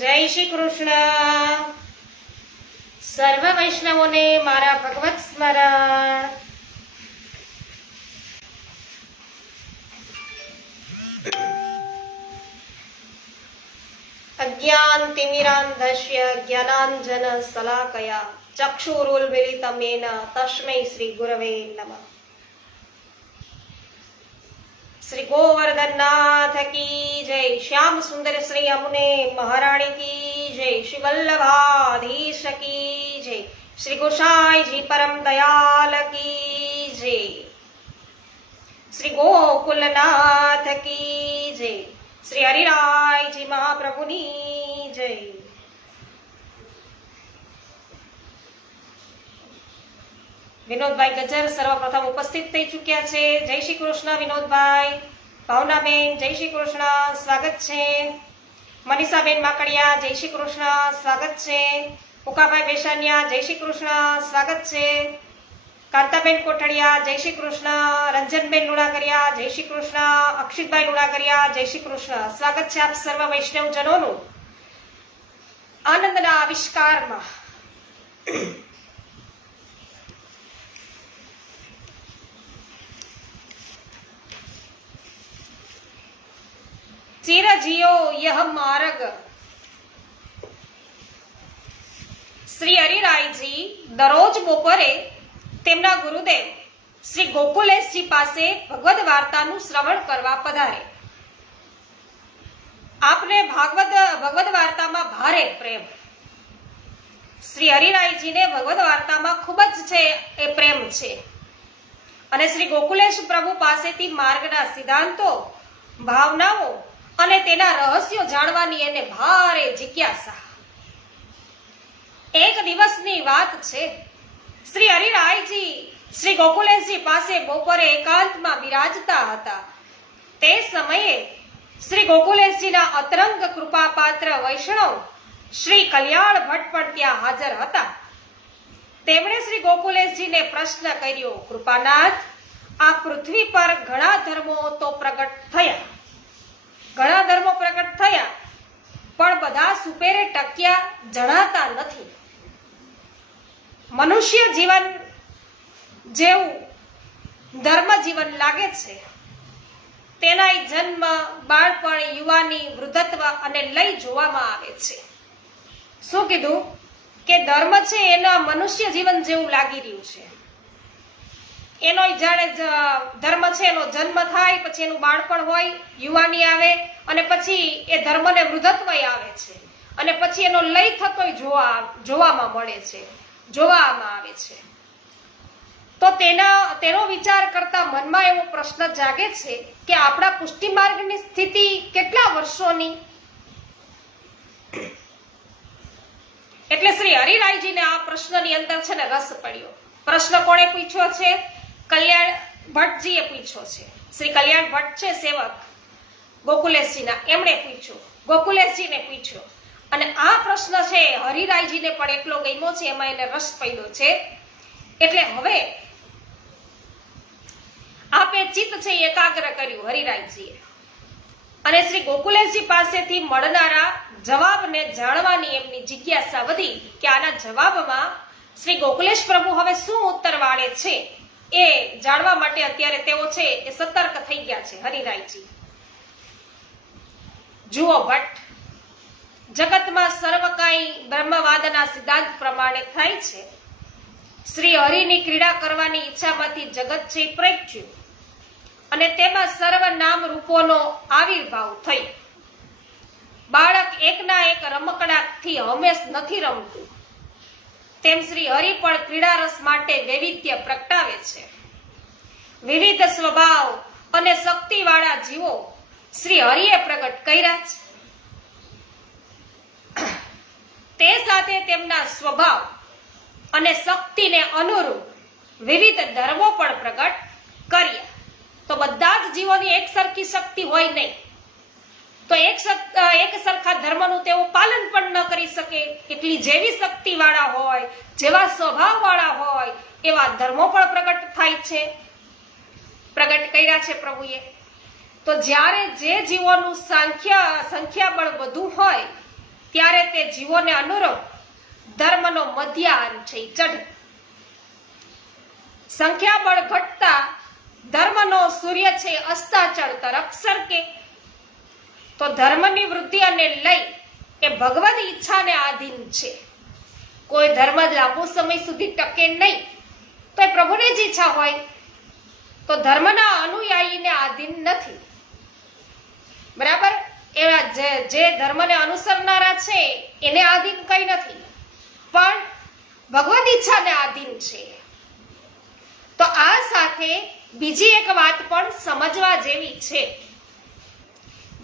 જય શ્રી કૃષ્ણ. સર્વ વૈષ્ણવોને મારા ભગવત સ્મરણ. અજ્ઞાન તિમિરાંધસ્ય જ્ઞાનાંજન શલાકયા ચક્ષુરુન્મિલિતં येन તસ્મૈ શ્રી ગુરવે નમઃ. શ્રી ગોવર્ધનનાથ કી જય. શ્યામ સુંદર શ્રી અમુને મહારાણી કી જય. શ્રી વલ્લભાધીશ કી જય. શ્રી ગોસાઈજી પરમ દયાલ કી જય. શ્રી ગોકુલનાથ કી જય. શ્રી હરિરાયજી મહાપ્રભુની જય. વિનોદભાઈ ગજર સર્વપ્રથમ ઉપસ્થિત થઈ ચૂક્યા છે. જય શ્રી કૃષ્ણ વિનોદભાઈ. ભાવનાબેન જય શ્રી કૃષ્ણ, સ્વાગત છે. મનીષાબેન માકડિયા જય શ્રી કૃષ્ણ, સ્વાગત છે. ઉકાભાઈ બેસાનિયા જય શ્રી કૃષ્ણ, સ્વાગત છે. કાંતાબેન કોઠડિયા જય શ્રી કૃષ્ણ. રંજનબેન લુણાગરિયા જય શ્રી કૃષ્ણ. અક્ષિતભાઈ લુણાગરિયા જય શ્રી કૃષ્ણ, સ્વાગત છે આપ સર્વ વૈષ્ણવજનોનું આનંદના આવિષ્કારમાં. ચિર જીઓ યહ માર્ગ. શ્રી હરિરાયજી દરરોજ બપોરે તેમના ગુરુદેવ શ્રી ગોકુલેશજી પાસે ભગવદ વાર્તાનું શ્રવણ કરવા પધારે. આપને ભગવદ વાર્તામાં ભારે પ્રેમ. શ્રી હરિરાયજીને ભગવદ વાર્તામાં ખૂબ જ છે એ પ્રેમ છે. અને શ્રી ગોકુલેશ પ્રભુ પાસેથી માર્ગના સિદ્ધાંતો, ભાવનાઓ અને તેના રહસ્યો જાણવાની એને ભારે જિજ્ઞાસા. એક દિવસની વાત છે. શ્રી હરિરાયજી શ્રી ગોકુલેશજી પાસે બપોરે એકાંતમાં બિરાજતા હતા. તે સમયે શ્રી ગોકુલેશજીના અતરંગ કૃપાપાત્ર વૈષ્ણવ શ્રી કલ્યાણ ભટ્ટ પણ ત્યાં હાજર હતા. તેમણે શ્રી ગોકુલેશજીને પ્રશ્ન કર્યો, કૃપાનાથ, આ પૃથ્વી પર ઘણા ધર્મો તો પ્રગટ થયા, પણ બધા સુપેરે ટક્યા જણાતા નથી. મનુષ્ય જીવન જેવું ધર્મ જીવન લાગે છે. તેના જન્મ, બાળપણ, યુવાની, વૃદ્ધત્વ અને લય જોવામાં આવે છે. શું કીધું કે ધર્મ છે એના મનુષ્ય જીવન જેવું લાગી રહ્યું છે. એનો જાણે ધર્મ છે એનો જન્મ થાય, પછી એનું બાળપણ હોય, યુવાની આવે, અને પછી એ ધર્મને વૃદ્ધત્વ આવે છે, અને પછી એનો લય થતો જોવામાં આવે છે. તો તેનો વિચાર કરતા મનમાં એવો પ્રશ્ન જાગે છે કે આપણા પુષ્ટિ માર્ગની સ્થિતિ કેટલા વર્ષોની. એટલે શ્રી હરિરાયજીને આ પ્રશ્નની અંદર છે ને રસ પડ્યો. પ્રશ્ન કોણે પૂછ્યો છે? કલ્યાણ ભટ્ટજીએ પૂછ્યો છે. શ્રી કલ્યાણ ભટ્ટ છે સેવક ગોકુલેશજીના, એમણે પૂછ્યો, ગોકુલેશજીને પૂછ્યો. અને આ પ્રશ્ન છે હરિરાયજીને પણ એટલો ગમ્યો છે, એમાં એને રસ પડ્યો છે. એટલે હવે આપે ચિત્ત છે એકાગ્ર કર્યું હરિરાયજીએ, અને શ્રી ગોકુલેશજી પાસેથી મળનારા જવાબને જાણવાની એમની જિજ્ઞાસા વધી કે આના જવાબમાં શ્રી ગોકુલેશ પ્રભુ હવે શું ઉત્તર વાળે છે એ જાણવા માટે અત્યારે તેઓ છે એ સતર્ક થઈ ગયા છે હરિરાયજી. જુઓ ભટ્ટ, જગતમાં સર્વ કાંઈ બ્રહ્મવાદના સિદ્ધાંત પ્રમાણે થાય છે. શ્રી હરિની ક્રીડા કરવાની ઈચ્છામાંથી જગત છે પ્રગટ્યું, અને તેમાં સર્વ નામ રૂપોનો આવિર્ભાવ થઈ. બાળક એકના એક રમકડાથી હંમેશ નથી રમતું, તેમ શ્રી હરિ પણ ક્રીડા રસ માટે વૈવિધ્ય પ્રગટાવે છે. વિવિધ સ્વભાવ અને શક્તિવાળા જીવો શ્રી હરિએ પ્રગટ કર્યા છે. તે સાથે તેમના સ્વભાવ અને શક્તિને અનુરૂપ વિવિધ ધર્મો પણ પ્રગટ કર્યા. તો બધા જ જીવોની એક સરખી શક્તિ હોય નહીં, તો એક સરખા ધર્મનું તેઓ પાલન પણ ન કરી શકે. એટલી જેવી શક્તિ વાળા હોય, જેવા સ્વભાવ વાળા હોય, એવા ધર્મો પણ પ્રગટ થાય છે, પ્રગટ કર્યા છે પ્રભુએ. તો જ્યારે જે જીવોનું સંખ્યાબળ વધુ હોય ત્યારે તે જીવોને અનુરૂપ ધર્મનો મધ્યાહન છે ચઢે. સંખ્યાબળ ઘટતા ધર્મનો સૂર્ય છે અસ્તાચળ તરફ સરકે. તો ધર્મની વૃદ્ધિ અને લય એ ભગવદ ઈચ્છાને આધીન છે. કોઈ ધર્મ લાંબો સમય સુધી ટકે નહીં, તો એ પ્રભુની જ ઈચ્છા હોય, તો ધર્મના અનુયાયીને આધીન નથી. બરાબર? એવા જે ધર્મને અનુસરનારા છે એને આધીન કઈ નથી, પણ ભગવદ ઈચ્છાને આધીન છે. તો આ સાથે બીજી એક વાત પણ સમજવા જેવી છે.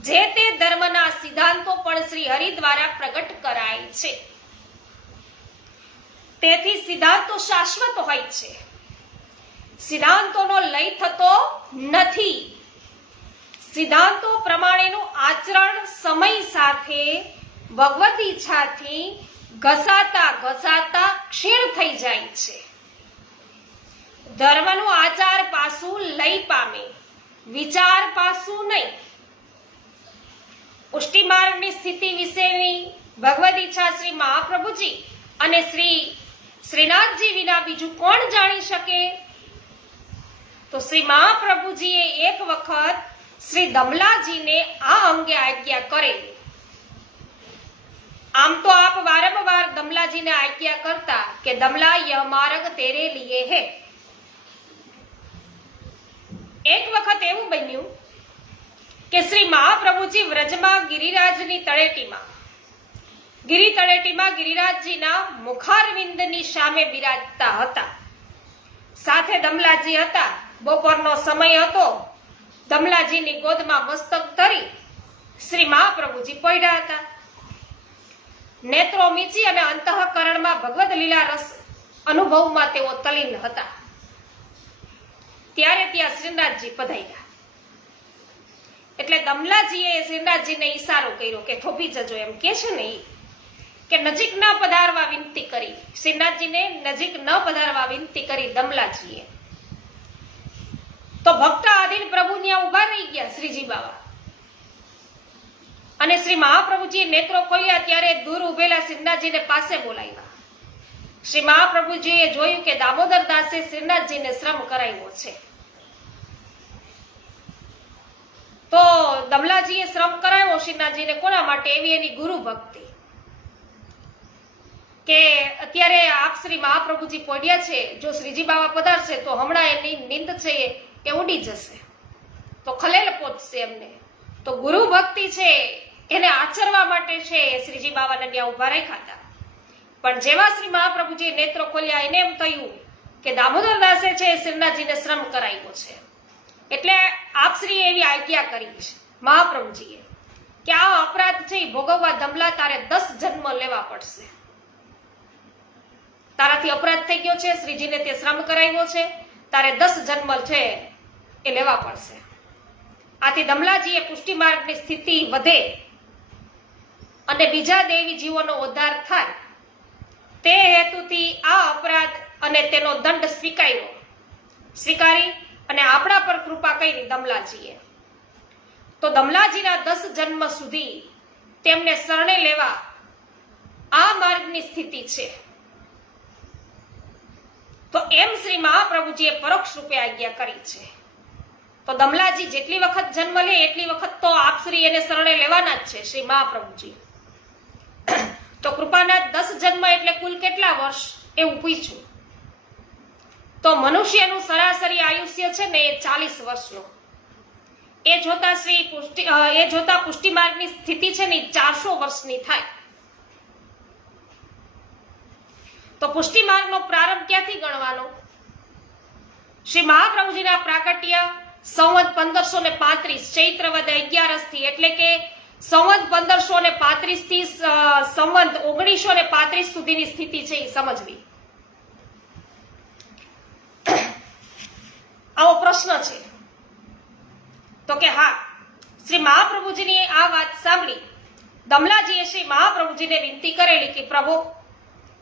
જે તે ધર્મના સિદ્ધાંતો પણ શ્રી હરિ દ્વારા પ્રગટ કરાય છે. તેથી સિદ્ધાંતો શાશ્વત હોય છે. સિદ્ધાંતોનો લય થતો નથી. સિદ્ધાંતો પ્રમાણેનું આચરણ સમય સાથે ભગવદ ઈચ્છાથી ઘસાતા ઘસાતા ક્ષીણ થઈ જાય છે. ધર્મનું આચાર પાસું લય પામે, વિચાર પાસું નહીં. પુષ્ટિ માર્ગની સ્થિતિ વિશેની ભગવદ ઈચ્છા શ્રી મહાપ્રભુજી અને શ્રીનાથજી વિના બીજું કોણ જાણી શકે? તો શ્રી મહાપ્રભુજીએ એક વખત શ્રી દમલાજીને આ અંગે આજ્ઞા કરેલી. આમ તો આપ વારંવાર દમલાજીને આજ્ઞા કરતા કે દમલા યહ માર્ગ તેરે લીએ હે. એક વખત એવું બન્યું કે શ્રી મહાપ્રભુજી વ્રજમાં ગિરિરાજની તળેટીમાં ગિરિરાજજીના મુખારવિંદની સામે બિરાજતા હતા. સાથે દમલાજી હતા. બપોરનો સમય હતો. દમલાજીની ગોદમાં મસ્તક ધરી શ્રી મહાપ્રભુજી પડ્યા હતા. નેત્રો મીચી અને અંતઃકરણમાં ભગવદ લીલા રસ અનુભવમાં તેઓ તલીન હતા. ત્યારે ત્યાં શ્રીનાથજી પધાર્યા. એટલે દમલાજીએ શ્રીનાથજીને ઈશારો કર્યો કે થોભી જજો, એમ કે છે ને, કે નજીક ન પધારવા વિનંતી કરી. શ્રીનાથજીને નજીક ન પધારવા વિનંતી કરી દમલાજીએ. તો ભક્ત આધીન પ્રભુ ત્યાં ઉભા રહી ગયા શ્રીજી બાબા. અને શ્રી મહાપ્રભુજીએ નેત્રો ખોલ્યા ત્યારે દૂર ઉભેલા શ્રીનાથજીને પાસે બોલાવ્યા. શ્રી મહાપ્રભુજીએ જોયું કે દામોદર દાસે શ્રીનાથજીને શ્રમ કરાવ્યો છે. તો દમલાજીએ શ્રમ કરાવ્યો શ્રીનાથજીને કોના માટે? એવી એની ગુરુ ભક્તિ કે અત્યારે આપ શ્રી મહાપ્રભુજી પડ્યા છે, જો શ્રીજી બાબા પધારશે તો હમણાં એની નીંદ છે એ ઉડી જશે, તો ખલેલ પહોંચશે એમને. તો ગુરુ ભક્તિ છે એને આચરવા માટે છે શ્રીજી બાબાને ત્યાં ઉભા રાખ્યા હતા. પણ જેવા શ્રી મહાપ્રભુજીએ નેત્રો ખોલ્યા એને એમ થયું કે દામોદર દાસે છે શ્રીનાથજીને શ્રમ કરાવ્યો છે. એટલે આપશ્રી એવી આજ્ઞા કરી છે મહાપ્રભુજીએ કે આ અપરાધ છે ભોગવવા દમલા તારે 10 જન્મ લેવા પડશે. તારાથી અપરાધ થઈ ગયો છે, શ્રીજીને તે શ્રમ કરાવ્યો છે, તારે 10 જન્મ છે એ લેવા પડશે. આથી દમલાજીએ પુષ્ટિ માર્ગની સ્થિતિ વધે અને બીજા દેવી જીવોનો ઉદ્ધાર થાય તે હેતુથી આ અપરાધ અને તેનો દંડ સ્વીકારી અને આપણા પર કૃપા કરી દમલાજીએ. તો દમલાજીના 10 જન્મ સુધી તેમને શરણે લેવા આ માર્ગની સ્થિતિ છે. તો એમ શ્રી મહાપ્રભુજીએ પરોક્ષ રૂપે આજ્ઞા કરી છે. તો દમલાજી જેટલી વખત જન્મ લે એટલી વખત તો આપશ્રી એને શરણે લેવાના જ છે શ્રી મહાપ્રભુજી. તો કૃપાના 10 જન્મ એટલે કુલ કેટલા વર્ષ એવું પૂછ્યું. તો મનુષ્યનું સરાસરી આયુષ્ય છે ને એ 40 વર્ષનું. એ જોતા પુષ્ટિ માર્ગની સ્થિતિ છે ને 400 વર્ષની થાય. તો પુષ્ટિ માર્ગનો પ્રારંભ ક્યાંથી ગણવાનો? શ્રી મહાપ્રભુજીના પ્રાગટ્ય સંવત 1535 ચૈત્ર વદ 11 થી, એટલે કે સંવત 1535 થી સંવત 1935 સુધીની સ્થિતિ છે એ સમજવી. આવો પ્રશ્ન છે. તો કે હા, શ્રી મહાપ્રભુજીની આ વાત સાંભળી દમલાજીએ શ્રી મહાપ્રભુજીને વિનંતી કરેલી કે પ્રભુ,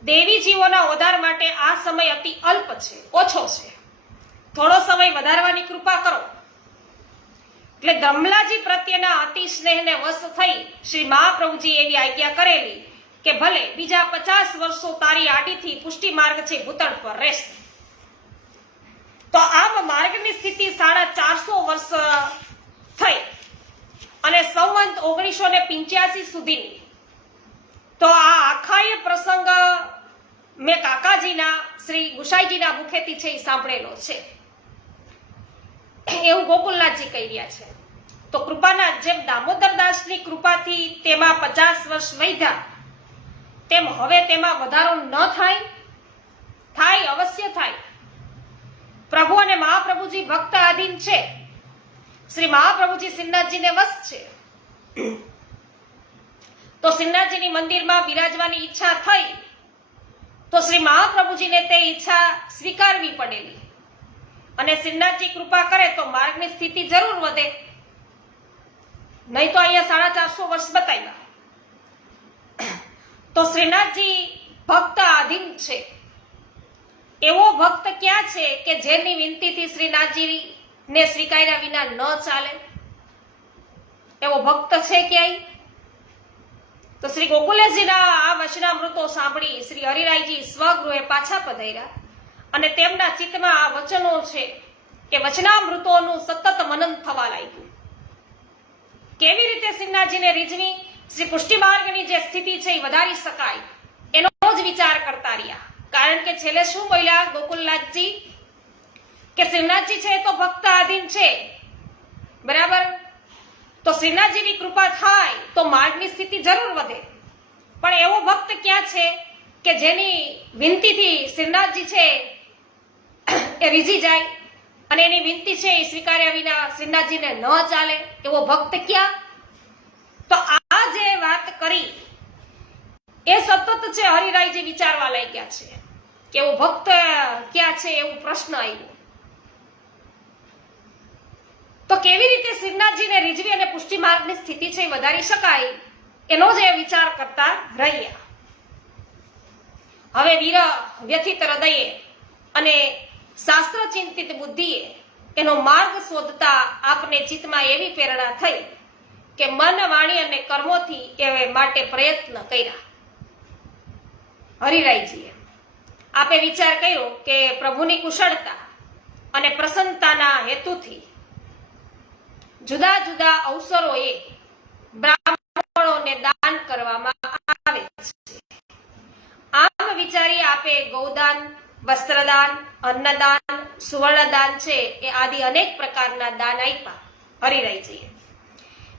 દેવી જીવોના ઉદ્ધાર માટે આ સમય અતિ અલ્પ છે, ઓછો છે, થોડો સમય વધારવાની કૃપા કરો. એટલે ધમલાજી પ્રત્યેના અતિ સ્નેહને વશ થઈ શ્રી મહાપ્રભુજી એવી આજ્ઞા કરેલી કે ભલે બીજા 50 વર્ષો તારી આડીથી પુષ્ટિ માર્ગ છે ભૂતળ પર રહેશે. તો આમ માર્ગની સ્થિતિ 450 વર્ષ થઈ અને સંવંત 1985 સુધીની. તો આ આખાય પ્રસંગ મેં કાકાજીના શ્રી ગુસાઈજીના મુખેથી છે એ સાંભળેલો છે, એવું ગોકુલનાથજી કહી રહ્યા છે. તો કૃપાના જેમ દામોદરદાસની કૃપાથી તેમાં 50 વર્ષ વૈધા, તેમ હવે તેમાં વધારો ન થાય અવશ્ય થાય. પ્રભુ અને મહાપ્રભુજી ભક્ત આધીન છે. શ્રી મહાપ્રભુજી શ્રીનાથજીને વશ છે. તો શ્રીનાથજીની મંદિરમાં બિરાજવાની ઈચ્છા થઈ તો શ્રી મહાપ્રભુજીને તે ઈચ્છા સ્વીકારવી પડેલી. અને શ્રીનાથજી કૃપા કરે તો માર્ગની સ્થિતિ જરૂર વધે, નહીં તો અહીંયા 450 વર્ષ બતાવ્યા. તો શ્રીનાથજી ભક્ત આધીન છે. એવો ભક્ત ક્યાં છે કે જેની વિનંતીથી શ્રીનાથજી ને સ્વીકાર્યા વિના ન ચાલે? એવો ભક્ત છે ક્યાંય? તો શ્રી ગોકુલેશજીના આ વચનામૃતો સાંભળી શ્રી હરિરાયજી સ્વગૃહે પાછા પધાર્યા અને તેમના ચિત્તમાં આ વચનો છે કે વચનામૃતોનું સતત મનન થવા લાગ્યું. કેવી રીતે શ્રીનાથજીને રીઝવી શ્રી પુષ્ટિ માર્ગની જે સ્થિતિ છે એ વધારી શકાય એનો જ વિચાર કરતા રહ્યા. કારણ કે છેલ્લે શું બોલ્યા ગોકુલનાથજી કે શ્રીનાથજી છે તો ભક્ત આધીન છે, બરાબર? તો શ્રીનાથજીની કૃપા થાય તો માર્ગની સ્થિતિ જરૂર વધે. પણ એવો ભક્ત ક્યાં છે કે જેની વિનંતીથી શ્રીનાથજી છે એ રીઝી જાય અને એની વિનંતી છે એ સ્વીકાર્યા વિના શ્રીનાથજીને ન ચાલે? એવો ભક્ત ક્યાં? તો આ જે વાત કરી એ સતત છે હરિરાયજી વિચારવા લાગ્યા છે કે એવો ભક્ત ક્યાં છે, એવો પ્રશ્ન આવ્યો. તો કેવી રીતે શ્રીનાથજીને રીઝવી અને પુષ્ટિ માર્ગની સ્થિતિ છે વધારી શકાય એનો જ એ વિચાર કરતા રહ્યા. હવે વ્યથિત હૃદયે અને શાસ્ત્ર ચિંતિત બુદ્ધિએ એનો માર્ગ શોધતા આપને ચિત્તમાં એવી પ્રેરણા થઈ કે મન, વાણી અને કર્મોથી એ માટે પ્રયત્ન કર્યા. હરિરાયજીએ આપે વિચાર કર્યો કે પ્રભુની કુશળતા અને પ્રસન્નતાના હેતુથી જુદા જુદા અવસરોએ બ્રાહ્મણોને દાન કરવામાં આવે છે. આમ વિચારી આપે ગૌદાન, વસ્ત્રદાન, અન્નદાન, સુવર્ણદાન છે એ આદિ અનેક પ્રકારના દાન આપ્યા હરિરાયજીએ.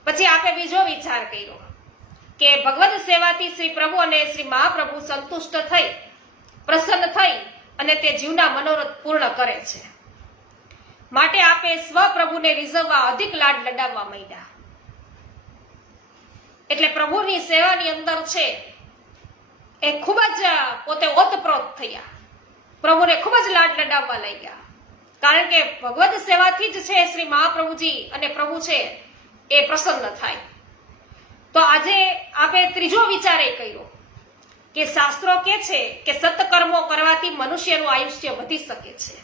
પછી આપે બીજો વિચાર કર્યો કે ભગવદ સેવાથી શ્રી પ્રભુ અને શ્રી મહાપ્રભુ સંતુષ્ટ થઈ, પ્રસન્ન થઈ અને તે જીવના મનોરથ પૂર્ણ કરે છે. માટે આપે સ્વપ્રભુને રીઝવવા અધિક લાડ લડાવવા માંડ્યા. એટલે પ્રભુની સેવાની અંદર છે એ ખૂબ જ પોતે ઓતપ્રોત થયા, પ્રભુને ખૂબ જ લાડ લડાવવા લાગ્યા. કારણ કે ભગવદ સેવાથી જ છે શ્રી મહાપ્રભુજી અને પ્રભુ છે એ પ્રસન્ન થાય. તો આજે આપણે ત્રીજો વિચાર એ કર્યો કે શાસ્ત્રો કે છે કે સત્કર્મો કરવાથી મનુષ્યનું આયુષ્ય વધી શકે છે.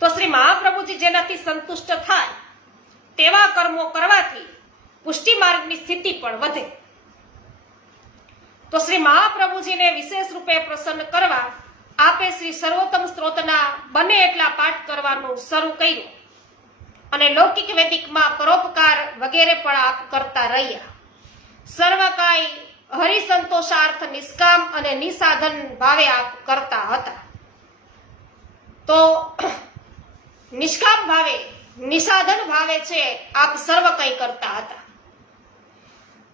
તો શ્રી મહાપ્રભુજી જેનાથી સંતુષ્ટ થાય તેવા કર્મો કરવાથી પુષ્ટિ માર્ગની સ્થિતિ પણ વધે. તો શ્રી મહાપ્રભુજીને વિશેષ રૂપે પ્રસન્ન કરવા આપે શ્રી સર્વોત્તમ સ્ત્રોતના બને એટલા પાઠ કરવાનું શરૂ કર્યું અને લૌકિક વૈદિકમાં પરોપકાર વગેરે પણ આપ કરતા રહ્યા. સર્વકાય હરિસંતોષાર્થ નિષ્કામ અને નિસાધન ભાવે આપ કરતા હતા. તો નિષ્કામ ભાવે, નિસાધન ભાવે છે આપ સર્વ કંઈ કરતા હતા.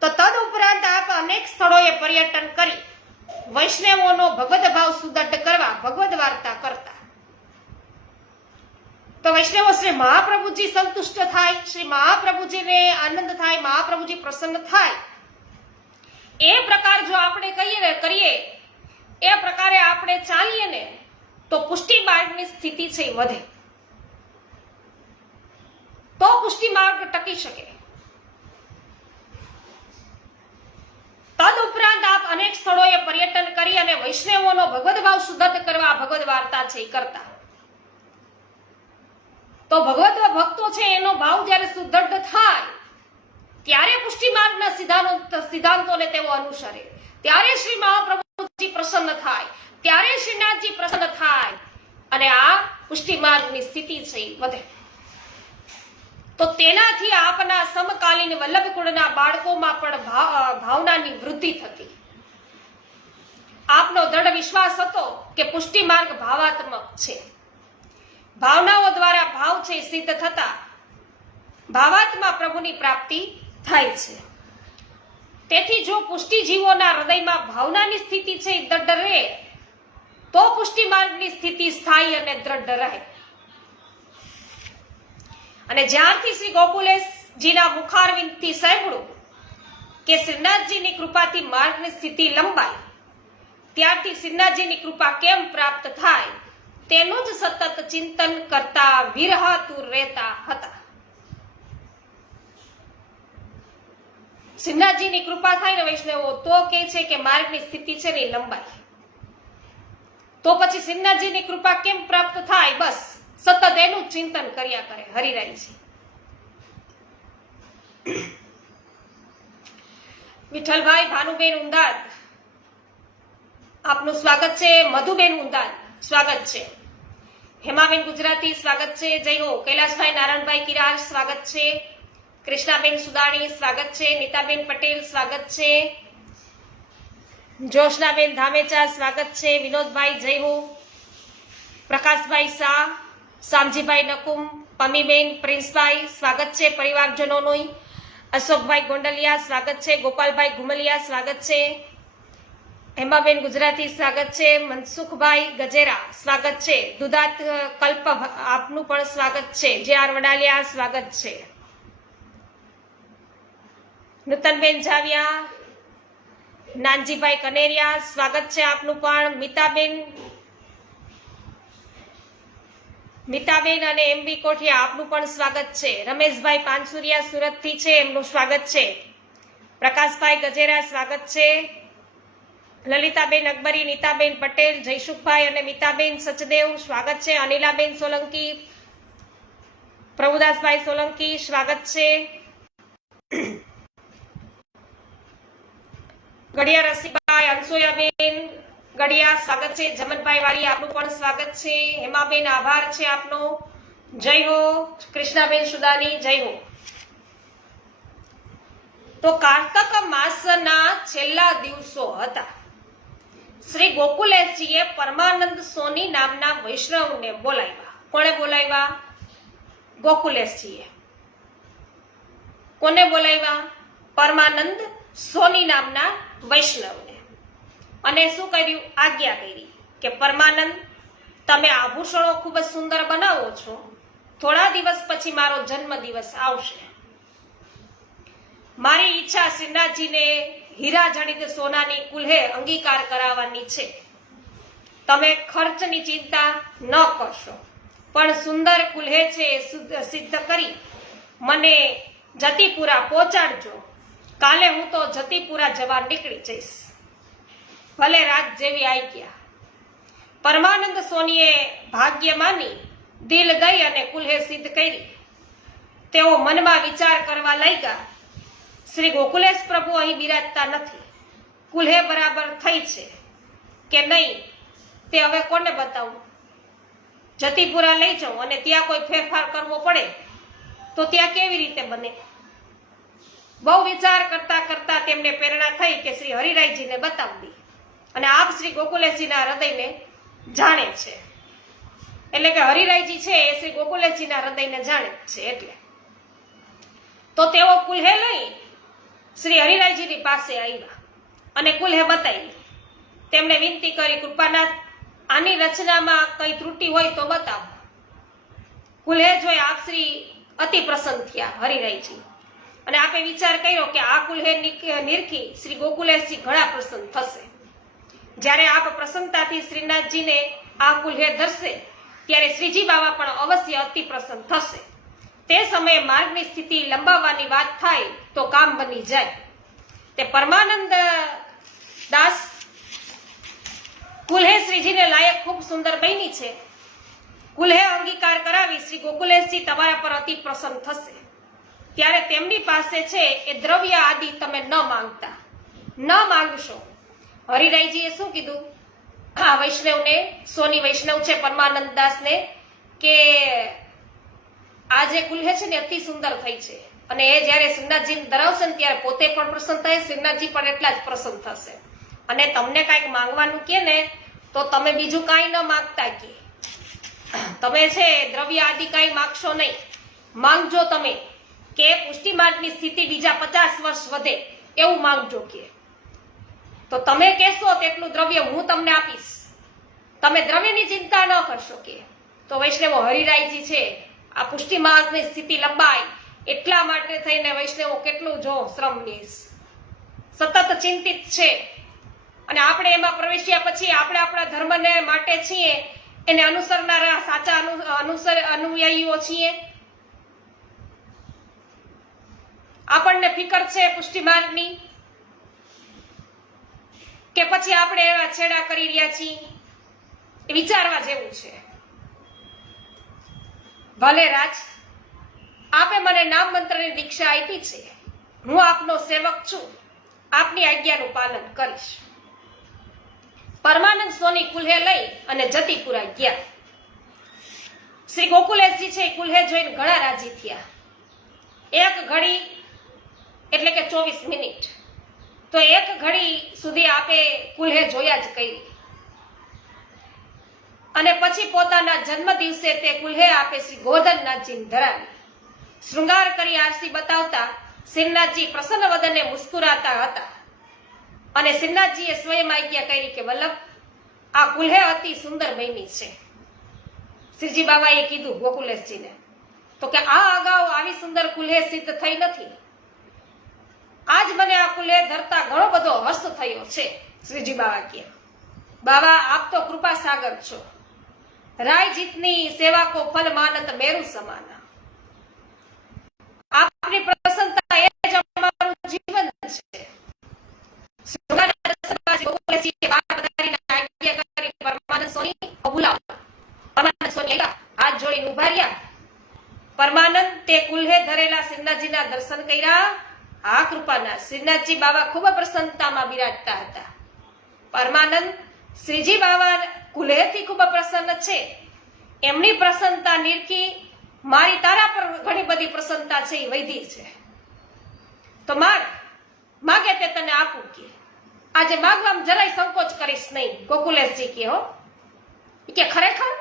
તો તદ ઉપરાંત આપ અનેક સ્થળોએ પર્યટન કરી વૈષ્ણવોનો ભગવદ ભાવ સુદૃઢ કરવા ભગવદ વાર્તા કરતા. તો વૈષ્ણવો શ્રી મહાપ્રભુજી સંતુષ્ટ થાય, શ્રી મહાપ્રભુજીને આનંદ થાય, મહાપ્રભુજી પ્રસન્ન થાય એ પ્રકાર જો આપણે કરીએ એ પ્રકારે આપણે ચાલીએ ને તો પુષ્ટિ માર્ગની સ્થિતિ છે એ વધે. તો પુષ્ટિ માર્ગ ટકી શકે. તદ ઉપરાંત આપ અનેક સ્થળોએ પર્યટન કરી અને વૈષ્ણવોનો ભગવદ ભાવ સુદૃઢ કરવા ભગવદ વાર્તા છે કરતા. તો ભગવદ ભક્તો છે એનો ભાવ જ્યારે સુદૃઢ પુષ્ટિ માર્ગના સિદ્ધાંતોને તેઓ અનુસરે, ત્યારે શ્રી મહાપ્રભુજી પ્રસન્ન થાય, ત્યારે શ્રીનાથજી પ્રસન્ન થાય અને આ પુષ્ટિ માર્ગની સ્થિતિ છે એ વધે. તો તેનાથી આપના સમકાલીન વલ્લભકુળના બાળકોમાં પણ ભાવનાની વૃદ્ધિ થતી. આપનો દ્રઢ વિશ્વાસ હતો કે પુષ્ટિ માર્ગ ભાવાત્મક છે. ભાવનાઓ દ્વારા ભાવ છે સિદ્ધ થતા ભાવાત્મા પ્રભુની પ્રાપ્તિ થાય છે. તેથી જો પુષ્ટિ જીવોના હૃદયમાં ભાવનાની સ્થિતિ છે એ દ્રઢ રહે તો પુષ્ટિ માર્ગની સ્થિતિ સ્થાયી અને દ્રઢ રહે. અને જ્યારથી શ્રી ગોકુલેશજીના મુખારવિંદથી સાંભળ્યું કે શ્રીનાથજીની કૃપાથી માર્ગની સ્થિતિ લંબાય, ત્યારથી શ્રીનાથજીની કૃપા કેમ પ્રાપ્ત થાય તેનું જ સતત ચિંતન કરતા વિરહાતુર રહેતા હતા. શ્રીનાથજીની કૃપા થાય ને વૈષ્ણવો તો કે છે કે માર્ગની સ્થિતિ છે ને લંબાય, તો પછી શ્રીનાથજીની કૃપા કેમ પ્રાપ્ત થાય, બસ સતત એનું ચિંતન કર્યા કરે હરિરાયજી. વિઠ્ઠલભાઈ ભાનુબેન ઉંદાદ આપનું સ્વાગત છે. મધુબેન ઉંદાદ સ્વાગત છે. હેમાબેન ગુજરાતી સ્વાગત છે. જય હો. કૈલાસભાઈ નારાયણભાઈ કિરાર સ્વાગત છે. કૃષ્ણાબેન સુદાણી સ્વાગત છે. નીતાબેન પટેલ સ્વાગત છે. જોશનાબેન ધામેચા સ્વાગત છે. વિનોદભાઈ જય હો. પ્રકાશભાઈ શાહ, શામજીભાઈ નકુમ, પમીબેન, પ્રિન્સભાઈ સ્વાગત છે પરિવારજનોનું. અશોકભાઈ ગોંડલિયા સ્વાગત છે. ગોપાલભાઈ ઘુમલિયા સ્વાગત છે. હેમાબેન ગુજરાતી સ્વાગત છે. મનસુખભાઈ ગજેરા સ્વાગત છે. દુધાત કલ્પ આપનું પણ સ્વાગત છે. જે આર વડાલિયા સ્વાગત છે. નૂતનબેન જાવિયા, નાનજીભાઈ કનેરિયા સ્વાગત છે આપનું પણ. મિતાબેન અને એમબી કોઠિયા આપનું પણ સ્વાગત છે. રમેશભાઈ પાનસુરિયા સુરતથી છે, એમનું સ્વાગત છે. પ્રકાશભાઈ ગજેરા સ્વાગત છે. લલિતાબેન અકબરી, નીતાબેન પટેલ, જયસુખભાઈ અને મિતાબેન સચદેવ સ્વાગત છે. અનિલાબેન સોલંકી, પ્રભુદાસભાઈ સોલંકી સ્વાગત છે. ગડિયા રસીભાઈ, અનસુયાબેન ગડિયા સ્વાગત છે. જમનભાઈ વાળી આપનું પણ સ્વાગત છે. હેમાબેન આભાર છે આપનો. જય હો. કૃષ્ણાબેન સુદાની જય હો. તો કાર્તક માસના છેલ્લા દિવસો હતા. શ્રી ગોકુલેશજીએ પરમાનંદ સોની નામના વૈષ્ણવને બોલાવ્યા. કોણે બોલાવ્યા? ગોકુલેશજીએ. કોને બોલાવ્યા? પરમાનંદ સોની નામના વૈષ્ણવને. અને શું કર્યું? આજ્ઞા કરી કે પરમાનંદ, તમે આભૂષણો ખૂબ જ સુંદર બનાવો છો, થોડા દિવસ પછી મારો જન્મ દિવસ આવશે. મારી ઈચ્છા શ્રીનાથજીને હીરા જડિત સોનાની કુલ્હે અંગીકાર કરાવવાની છે. તમે ખર્ચની ચિંતા ન કરશો, પણ સુંદર કુલ્હે છે એ સિદ્ધ કરી મને જતીપુરા પહોંચાડજો. કાલે હું તો જતીપુરા જવા નીકળી જઈશ. ભલે રાત જેવી આજ્ઞા. પરમાનંદ સોનીએ ભાગ્ય માની દિલ દઈ અને કુલ્હે સિદ્ધ કરી. તેઓ મનમાં વિચાર કરવા લાગ્યા, શ્રી ગોકુલેશ પ્રભુ અહીં બિરાજતા નથી, કુલ્હે બરાબર થઈ છે કે નહીં તે હવે કોને બતાવું? જતીપુરા લઈ જાઉં અને ત્યાં કોઈ ફેરફાર કરવો પડે તો ત્યાં કેવી રીતે બને? બહુ વિચાર કરતા કરતા તેમને પ્રેરણા થઈ કે શ્રી હરિરાયજીને બતાવવી. અને આપ શ્રી ગોકુલેશજીના હૃદયને જાણે છે, એટલે કે હરિરાયજી છે એ શ્રી ગોકુલેશજીના હૃદયને જાણે છે. એટલે તો તેઓ કુલ્હે લઈ શ્રી હરિરાયજીની પાસે આવ્યા અને કુલ્હે બતાવી. તેમણે વિનંતી કરી, કૃપાનાથ, આની રચનામાં કઈ ત્રુટિ હોય તો બતાવો. કુલ્હે જોઈ આપ શ્રી અતિ પ્રસન્ન થયા હરિરાયજી, અને આપે વિચાર કર્યો કે આ કુલ્હે નિરખી શ્રી ગોકુલેશજી ઘણા પ્રસન્ન થશે. જ્યારે આપ પ્રસન્નતાથી શ્રીનાથજીને આ કુલ્હે ધરશે ત્યારે શ્રીજી બાબા પણ અવશ્ય અતિ પ્રસન્ન થશે. તે સમયે માર્ગની સ્થિતિ લંબાવવાની વાત થાય તો કામ બની જાય. તે પરમાનંદ દાસ કુલ્હે શ્રીજીને લાયક ખૂબ સુંદર બની છે. કુલ્હે અંગીકાર કરાવી શ્રી ગોકુલેશજી તમારા પર અતિ પ્રસન્ન થશે. ત્યારે તેમની પાસે છે એ દ્રવ્ય આદિ તમે ન માંગતા, ન માંગશો. હરિરાયજીએ શું કીધું આ વૈષ્ણવને, સોની વૈષ્ણવ છે પરમાનંદ દાસને, કે આ જે કુલ્હે છે ને અતિ સુંદર થઈ છે, અને એ જયારે શ્રીનાથજીને ધરાવશે ને ત્યારે પોતે પણ પ્રસન્ન થાય, શ્રીનાથજી પણ એટલા જ પ્રસન્ન થશે. અને તમને કાંઈક માંગવાનું કે ને તો તમે બીજું કાંઈ ન માંગતા, કે તમે છે દ્રવ્ય આદિ કાંઈ માંગશો નહીં. માંગજો તમે કે પુષ્ટિ માર્ગની સ્થિતિ બીજા 50 વર્ષ વધે એવું માંગજો, કે તો તમે કહેશો તેટલું દ્રવ્ય હું તમને આપીશ, તમે દ્રવ્યની ચિંતા ન કરશો. કે તો વૈષ્ણવો હરિરાયજી છે આ પુષ્ટિ માર્ગની સ્થિતિ લંબાય એટલા માટે થઈને વૈષ્ણવો કેટલું જો શ્રમની સતત ચિંતિત છે. અને આપણે એમાં પ્રવેશ્યા પછી આપણે આપણા ધર્મને માટે છીએ, એને અનુસરનારા સાચા અનુયાયીઓ છીએ. આપણને ફિકર છે પુષ્ટિ માર્ગની, કે પછી આપણે એવા છેડા કરી રહ્યા છીએ, એ વિચારવા જેવું છે. ભલે રાજ, આપે મને નામ મંત્રની દીક્ષા આપી છે, હું આપનો સેવક છું, આપની આજ્ઞાનું પાલન કરીશ. પરમાનંદ સોની કુલ્હે લઈ અને જતીપુરા ગયા. શ્રી ગોકુલેશજી છે કુલ્હે જોઈને ઘણા રાજી થયા. એક ઘડી એટલે કે 24 મિનિટ, તો એક ઘડી સુધી આપે કુલ્હે જોયા જ કરી. અને પછી પોતાના જન્મ દિવસે તે કુલ્હે આપે શ્રી ગોવર્ધનનાથજીને ધરાવી. શૃંગાર કરી આરસી બતાવતા શ્રીનાથજી પ્રસન્ન વદને મુસ્કુરાતા હતા. અને શ્રીનાથજીએ સ્વયં આજ્ઞા કરી કે વલ્લભ, આ કુલ્હે અતિ સુંદર બની છે. શ્રીજી બાબાએ કીધું ગોકુલેશજીને તો કે આ અગાઉ આવી સુંદર કુલ્હે સિદ્ધ થઈ નથી. આજ મને આ કુલ્હે ધરતા ઘણો બધો હર્ષ થયો છે. શ્રીજી બાબા કહે, બાબા આપ તો કૃપા સાગર છો, રાય જીતની સેવા કો ફલ માનત મેરુ સમાના. આપની પ્રસન્નતા એ જ અમારું જીવન છે. હાથ જોડીને ઉભા રહ્યા. પરમાનંદ તે કુલ્હે ધરેલા શ્રીનાથજીના દર્શન કર્યા. આ કૃપાના શ્રીનાથજી બાબા ખૂબ પ્રસન્નતામાં બિરાજતા હતા. પરમાનંદ શ્રીજી બાબા કુલ્હેથી ખૂબ પ્રસન્ન છે, એમની પ્રસન્નતા નિરખી મારી તારા પર ઘણી બધી પ્રસન્નતા છે એ વૈધી છે. તો માગે તે તને આપું. કે આજે માગવામાં જરાય સંકોચ કરીશ નહીં. ગોકુલેશજી કે હો, કે ખરેખર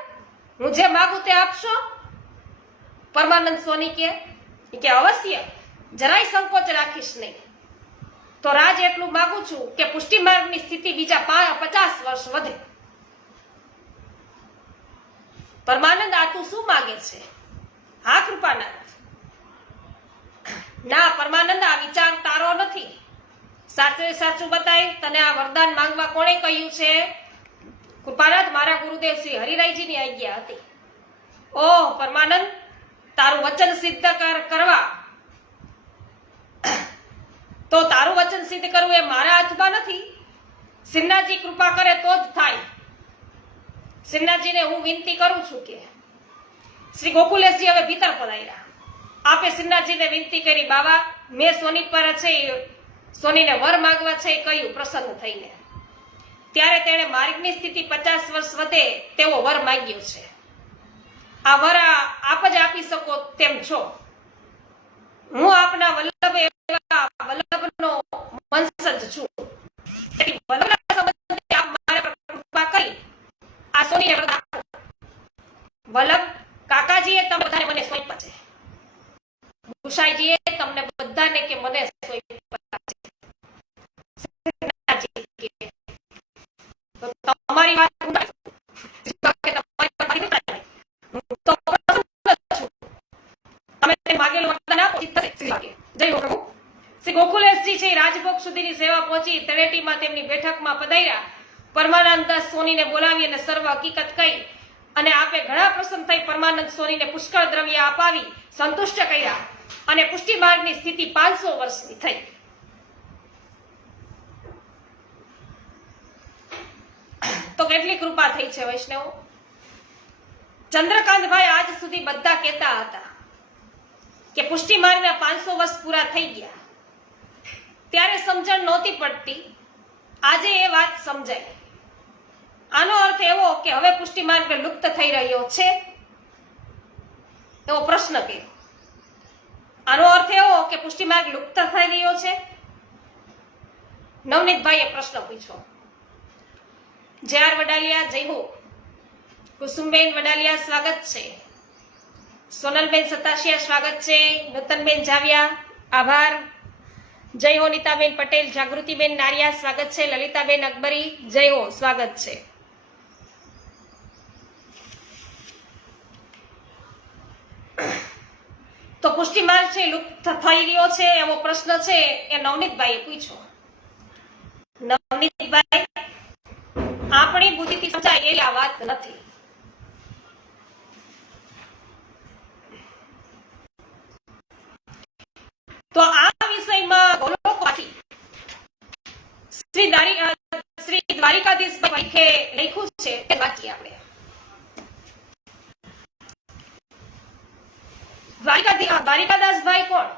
હું જે માગું તે આપશો? પરમાનંદ સોની કે અવશ્ય, જરાય સંકોચ રાખીશ નહીં. તો રાજ એટલું માગું છું કે પુષ્ટિ માર્ગની સ્થિતિ બીજા 50 વર્ષ વધે. પરમાનંદ આ તું શું માગે છે? હા કૃપાનાથ. ના પરમાનંદ, આ વિચાર તારો નથી. સાચું સાચું બતાય, તને આ વરદાન માંગવા કોણે કહ્યું છે? કૃપાનાથ, મારા ગુરુદેવ શ્રી હરિરાયજીની આજ્ઞા હતી. ઓહ પરમાનંદ, તારું વચન સિદ્ધ કરવા, તો તારું વચન સિદ્ધ કરવું એ મારા હાથમાં નથી. શ્રીનાથજી કૃપા કરે તો જ થાય. શ્રીનાથજીને હું વિનંતી કરું છું. કે શ્રી ગોકુલેશજી હવે ભીતર પધાર્યા. આપે શ્રીનાથજીને વિનંતી કરી, બાબા મેં સોની પર છે સોનીને વર માંગવા છે એ કહ્યું પ્રસન્ન થઈને. ત્યારે તેણે માર્ગની સ્થિતિ 50 વર્ષ વધે તેવો વર માંગ્યો છે. આ વર આપ જ આપી શકો તેમ છો. હું આપના વલ્લભ એવા વલ્લભનો વંશજ છું. વલ્લભના સંબંધે આપ મારા પર કૃપા કરી આ સોનીને વર આપો. વલ્લભ કાકાજીએ તમે બધાને મને સોંપ્યા છે. ગુસાઈજીએ તમને બધાને કે મને સોંપ્યા છે. તમારી વાત શ્રી ગોકુલેશજી છે રાજભોગ સુધીની સેવા પહોંચી તળેટીમાં તેમની બેઠકમાં પધાર્યા. પરમાનંદ દાસ સોનીને બોલાવી અને સર્વ હકીકત કહી અને આપે ઘણા પ્રસન્ન થઈ પરમાનંદ સોનીને પુષ્કળ દ્રવ્ય અપાવી સંતુષ્ટ કર્યા અને પુષ્ટિ માર્ગની સ્થિતિ 500 વર્ષની થઈ. તો કેટલી કૃપા થઈ છે વૈષ્ણવ. ચંદ્રકાંતભાઈ આજ સુધી બધા કહેતા હતા કે પુષ્ટિ માર્ગના 500 વર્ષ પૂરા થઈ ગયા. ત્યારે સમજણ નહોતી પડતી, આજે એ વાત સમજાય. આનો અર્થ એવો કે હવે પુષ્ટિ માર્ગ લુપ્ત થઈ રહ્યો છે, એવો પ્રશ્ન કે આનો અર્થ એવો કે પુષ્ટિ માર્ગ લુપ્ત થઈ રહ્યો છે? નવનીતભાઈએ પ્રશ્ન પૂછ્યો. જે.આર. વડાલિયા, જય હો. કુસુમબેન વડાલિયા, સ્વાગત છે. સોનલબેન સતાશિયા, સ્વાગત છે. નૂતનબેન જાવિયા, આભાર. જય હો. નીતાબેન પટેલ, જાગૃતિબેન નારિયા, સ્વાગત છે. લલિતાબેન અકબરી, જય હો, સ્વાગત છે. તો પુષ્ટિ માર્ગ છે લુપ્ત થઈ રહ્યો છે એવો પ્રશ્ન છે એ નવનીતભાઈએ પૂછ્યો. નવનીતભાઈ, આપણી બુદ્ધિથી સમજાય એવી આ વાત નથી. તો આ વિષયમાં ગોલોકવાથી શ્રી દ્વારિકાધીશભાઈ પૈખે લખ્યું છે તે વાંચીએ આપણે. દ્વારિકાદાસભાઈ કોણ?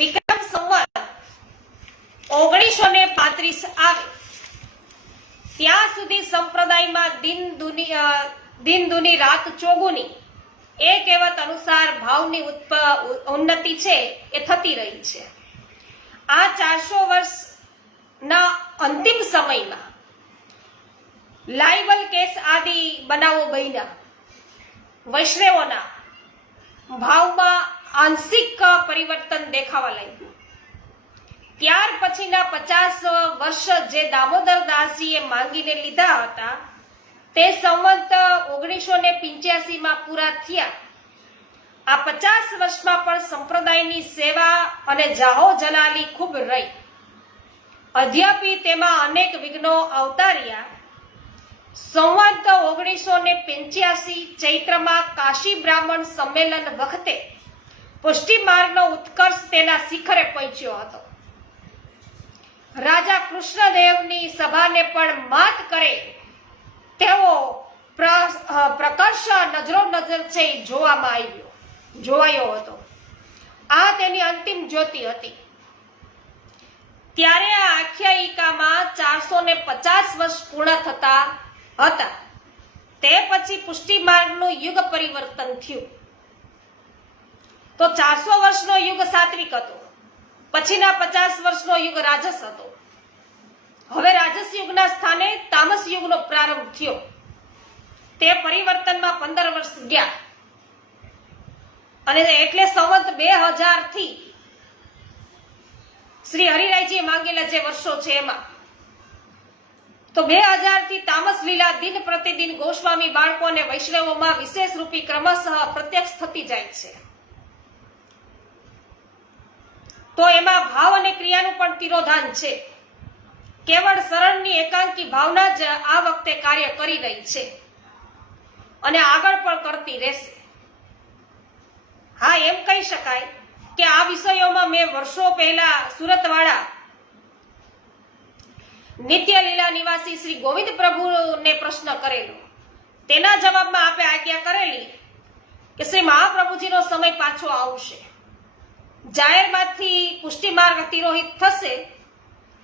વિક્રમ સંવત 1935 આવે ત્યાં સુધી સંપ્રદાયમાં દિન દુની રાત ચોગુની એ કહેવત અનુસાર ભાવની ઉન્નતિ છે એ થતી રહી છે. આ 400 વર્ષના અંતિમ સમયમાં લાઇબલ કેસ આદિ બનાવો બન્યા. વૈષ્ણવોના ભાવમાં આંશિક પરિવર્તન દેખાવા લાગ્યું. ત્યાર પછીના 50 વર્ષ જે દામોદર દાસજીએ માંગીને લીધા હતા તે સંવત 1985 પૂરા થયા. આ 50 વર્ષમાં પણ સંપ્રદાયની સેવા અને જાહો જલાલી ખૂબ રહી. અદ્યાપી તેમાં અનેક વિઘ્નો આવતા રહ્યા. સંવત 1985 ચૈત્રમાં કાશી બ્રાહ્મણ સંમેલન વખતે પુષ્ટિ માર્ગનો ઉત્કર્ષ તેના શિખરે પહોંચ્યો હતો. રાજા કૃષ્ણદેવની સભાને પણ માત કરે તેવો પ્રકર્ષ નજરો નજર છે જોવાયો હતો. આ તેની અંતિમ જ્યોતિ હતી. ત્યારે આ આખ્યાયિકામાં 450 વર્ષ પૂર્ણ થતા હતા. તે પછી પુષ્ટિ માર્ગનું યુગ પરિવર્તન થયું. તો 400 વર્ષનો યુગ સાત્વિક હતો, પછીના 50 વર્ષનો યુગ રાજસ હતો. હવે રાજસ યુગના સ્થાને તામસ યુગનો પ્રારંભ થયો. તે પરિવર્તનમાં 15 વર્ષ ગયા અને એટલે સંવત 2000 થી શ્રી હરિરાયજીએ માંગેલા જે વર્ષો છે એમાં તો 2000 થી તામસ લીલા દિન પ્રતિદિન ગોસ્વામી બાળકો અને વૈષ્ણવોમાં વિશેષ રૂપી ક્રમશઃ પ્રત્યક્ષ થતી જાય છે. તો એમાં ભાવ અને ક્રિયાનું પણ તિરોધાન છે. કેવળ શરણની એકાંકી ભાવના જ આ વખતે કાર્ય કરી રહી છે અને આગળ પણ કરતી રહેશે. હા, એમ કહી શકાય કે આ વિષયોમાં મેં વર્ષો પહેલા સુરતવાળા નિત્ય લીલા નિવાસી શ્રી ગોવિંદ પ્રભુને પ્રશ્ન કરેલો. તેના જવાબમાં આપે આજ્ઞા કરેલી કે શ્રી મહાપ્રભુજીનો સમય પાછો આવશે. જાહેરમાંથી પુષ્ટિ માર્ગ તિરોહિત થશે,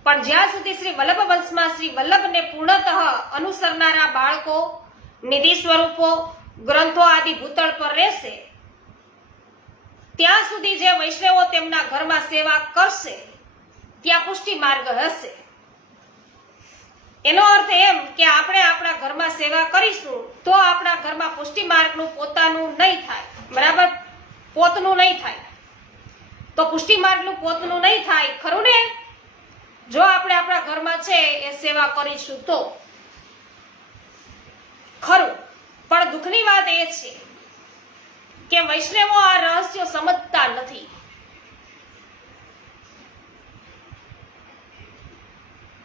પણ જ્યાં સુધી શ્રી વલ્લભ વંશમાં શ્રી વલ્લભને પૂર્ણતઃ અનુસરનારા બાળકો, નિધિ સ્વરૂપો, ગ્રંથો આદિ ભૂતળ પર રહેશે, ત્યાં સુધી જે વૈષ્ણવો તેમના ઘરમાં સેવા કરશે ત્યાં પુષ્ટિ માર્ગ હશે. એનો અર્થ એમ કે આપણે આપણા ઘરમાં સેવા કરીશું તો આપણા ઘરમાં પુષ્ટિ માર્ગનું પોતાનું નહીં થાય, બરાબર? પોતનું નહીં થાય. તો પુષ્ટિ માર્ગનું પોતનું નહીં થાય, ખરું ને? જો આપણે આપણા ઘરમાં છે એ સેવા કરીશું તો ખરું. પણ દુઃખની વાત એ છે કે વૈષ્ણવો આ રહસ્યો સમજતા નથી.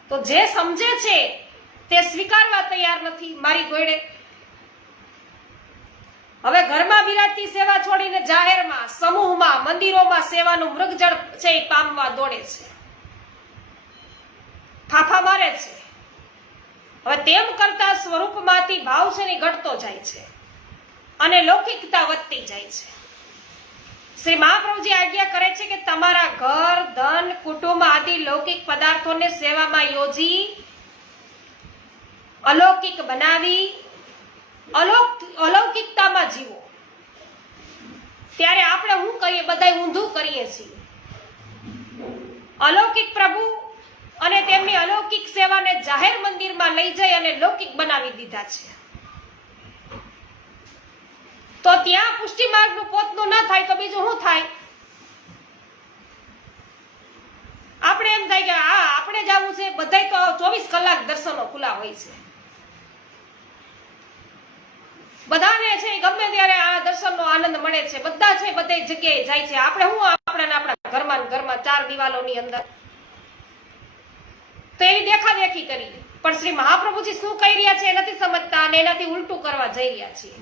તો જે સમજે છે તે સ્વીકારવા તૈયાર નથી મારી ગોળે. હવે ઘરમાં બિરાજતી સેવા છોડીને જાહેરમાં, સમૂહમાં, મંદિરોમાં સેવાનું મૃગજળ છે એ પામવા દોડે છે, ફાફા મારે છે. હવે તેમ કરતા સ્વરૂપમાંથી ભાવ છે ને ઘટતો જાય છે અને લૌકિકતા વધતી જાય છે. શ્રી મહાપ્રભુજી આજ્ઞા કરે છે કે તમારા ઘર, ધન, કુટુંબ આદિ લૌકિક પદાર્થોને સેવામાં યોજી અલૌકિક બનાવી અલૌકિકતામાં જીવો. ત્યારે આપણે શું કરીએ? બધાય ઊંધું કરીએ છીએ. અલૌકિક પ્રભુ અને તેમની અલૌકિક સેવાને જાહેર મંદિરમાં લઈ જઈ અને લૌકિક બનાવી દીધા છે. તો ત્યાં પુષ્ટિ માર્ગનું પોતનું ન થાય તો બીજું શું થાય? આપણે એમ થાય કે હા આપણે જવું છે, બધાય તો 24 કલાક દર્શનો ખુલ્લા હોય છે, બધાને છે ગમે ત્યારે આ દર્શનનો આનંદ મળે છે, બધા છે બધે જગ્યાએ જાય છે. આપણે શું આપણા ઘરમાં 4 દિવાલોની અંદર તો એવી દેખાદેખી કરી. પણ શ્રી મહાપ્રભુજી શું કહી રહ્યા છે એ નથી સમજતા અને એનાથી ઉલટું કરવા જઈ રહ્યા છીએ.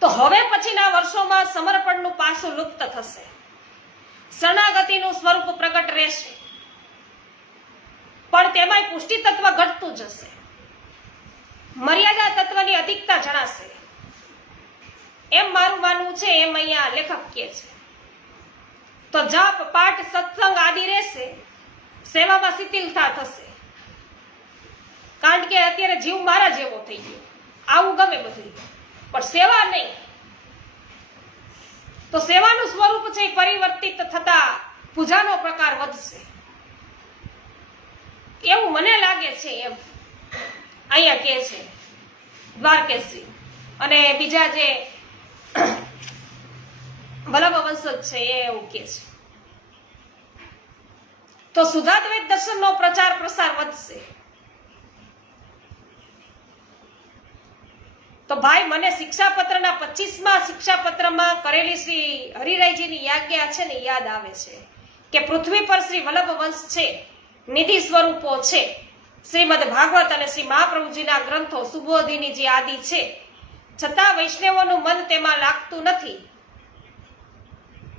તો હવે પછીના વર્ષોમાં સમર્પણનું પાસું લુપ્ત થશે, શરણાગતિનું સ્વરૂપ પ્રગટ રહેશે, પણ તેમાંય પુષ્ટિ તત્વ ઘટતું જશે, મર્યાદા તત્વની અધિકતા જણાશે. એમ મારું માનવું છે, એમ અહીંયા લેખક કહે છે. તો જાપ, પાઠ, સત્સંગ આદિ રહેશે, સેવામાં શિથિલતા થશે. કારણ કે અત્યારે જીવ મારા જેવો થઈ ગયો, આવું ગમે બધું, પણ સેવા નહીં. તો સેવાનું સ્વરૂપ છે પરિવર્તિત થતા પૂજાનો પ્રકાર વધશે એવું મને લાગે છે. એમ અહીંયા કે છે દ્વારકેશજી અને બીજા જે વલ્લભ વંશજ છે એ એવું કે છે. તો શુદ્ધાદ્વૈત દર્શનનો પ્રચાર પ્રસાર વધશે. તો ભાઈ મને શિક્ષાપત્રના 25મા શિક્ષાપત્રમાં કરેલી શ્રી હરિરાયજીની આજ્ઞા છે ને યાદ આવે છે કે પૃથ્વી પર શ્રી વલ્લભ વંશ છે, નિધિ સ્વરૂપો છે, શ્રીમદ ભાગવત અને શ્રી મહાપ્રભુજીના ગ્રંથો સુબોધિની જે આદિ છે, છતાં વૈષ્ણવોનું મન તેમાં લાગતું નથી.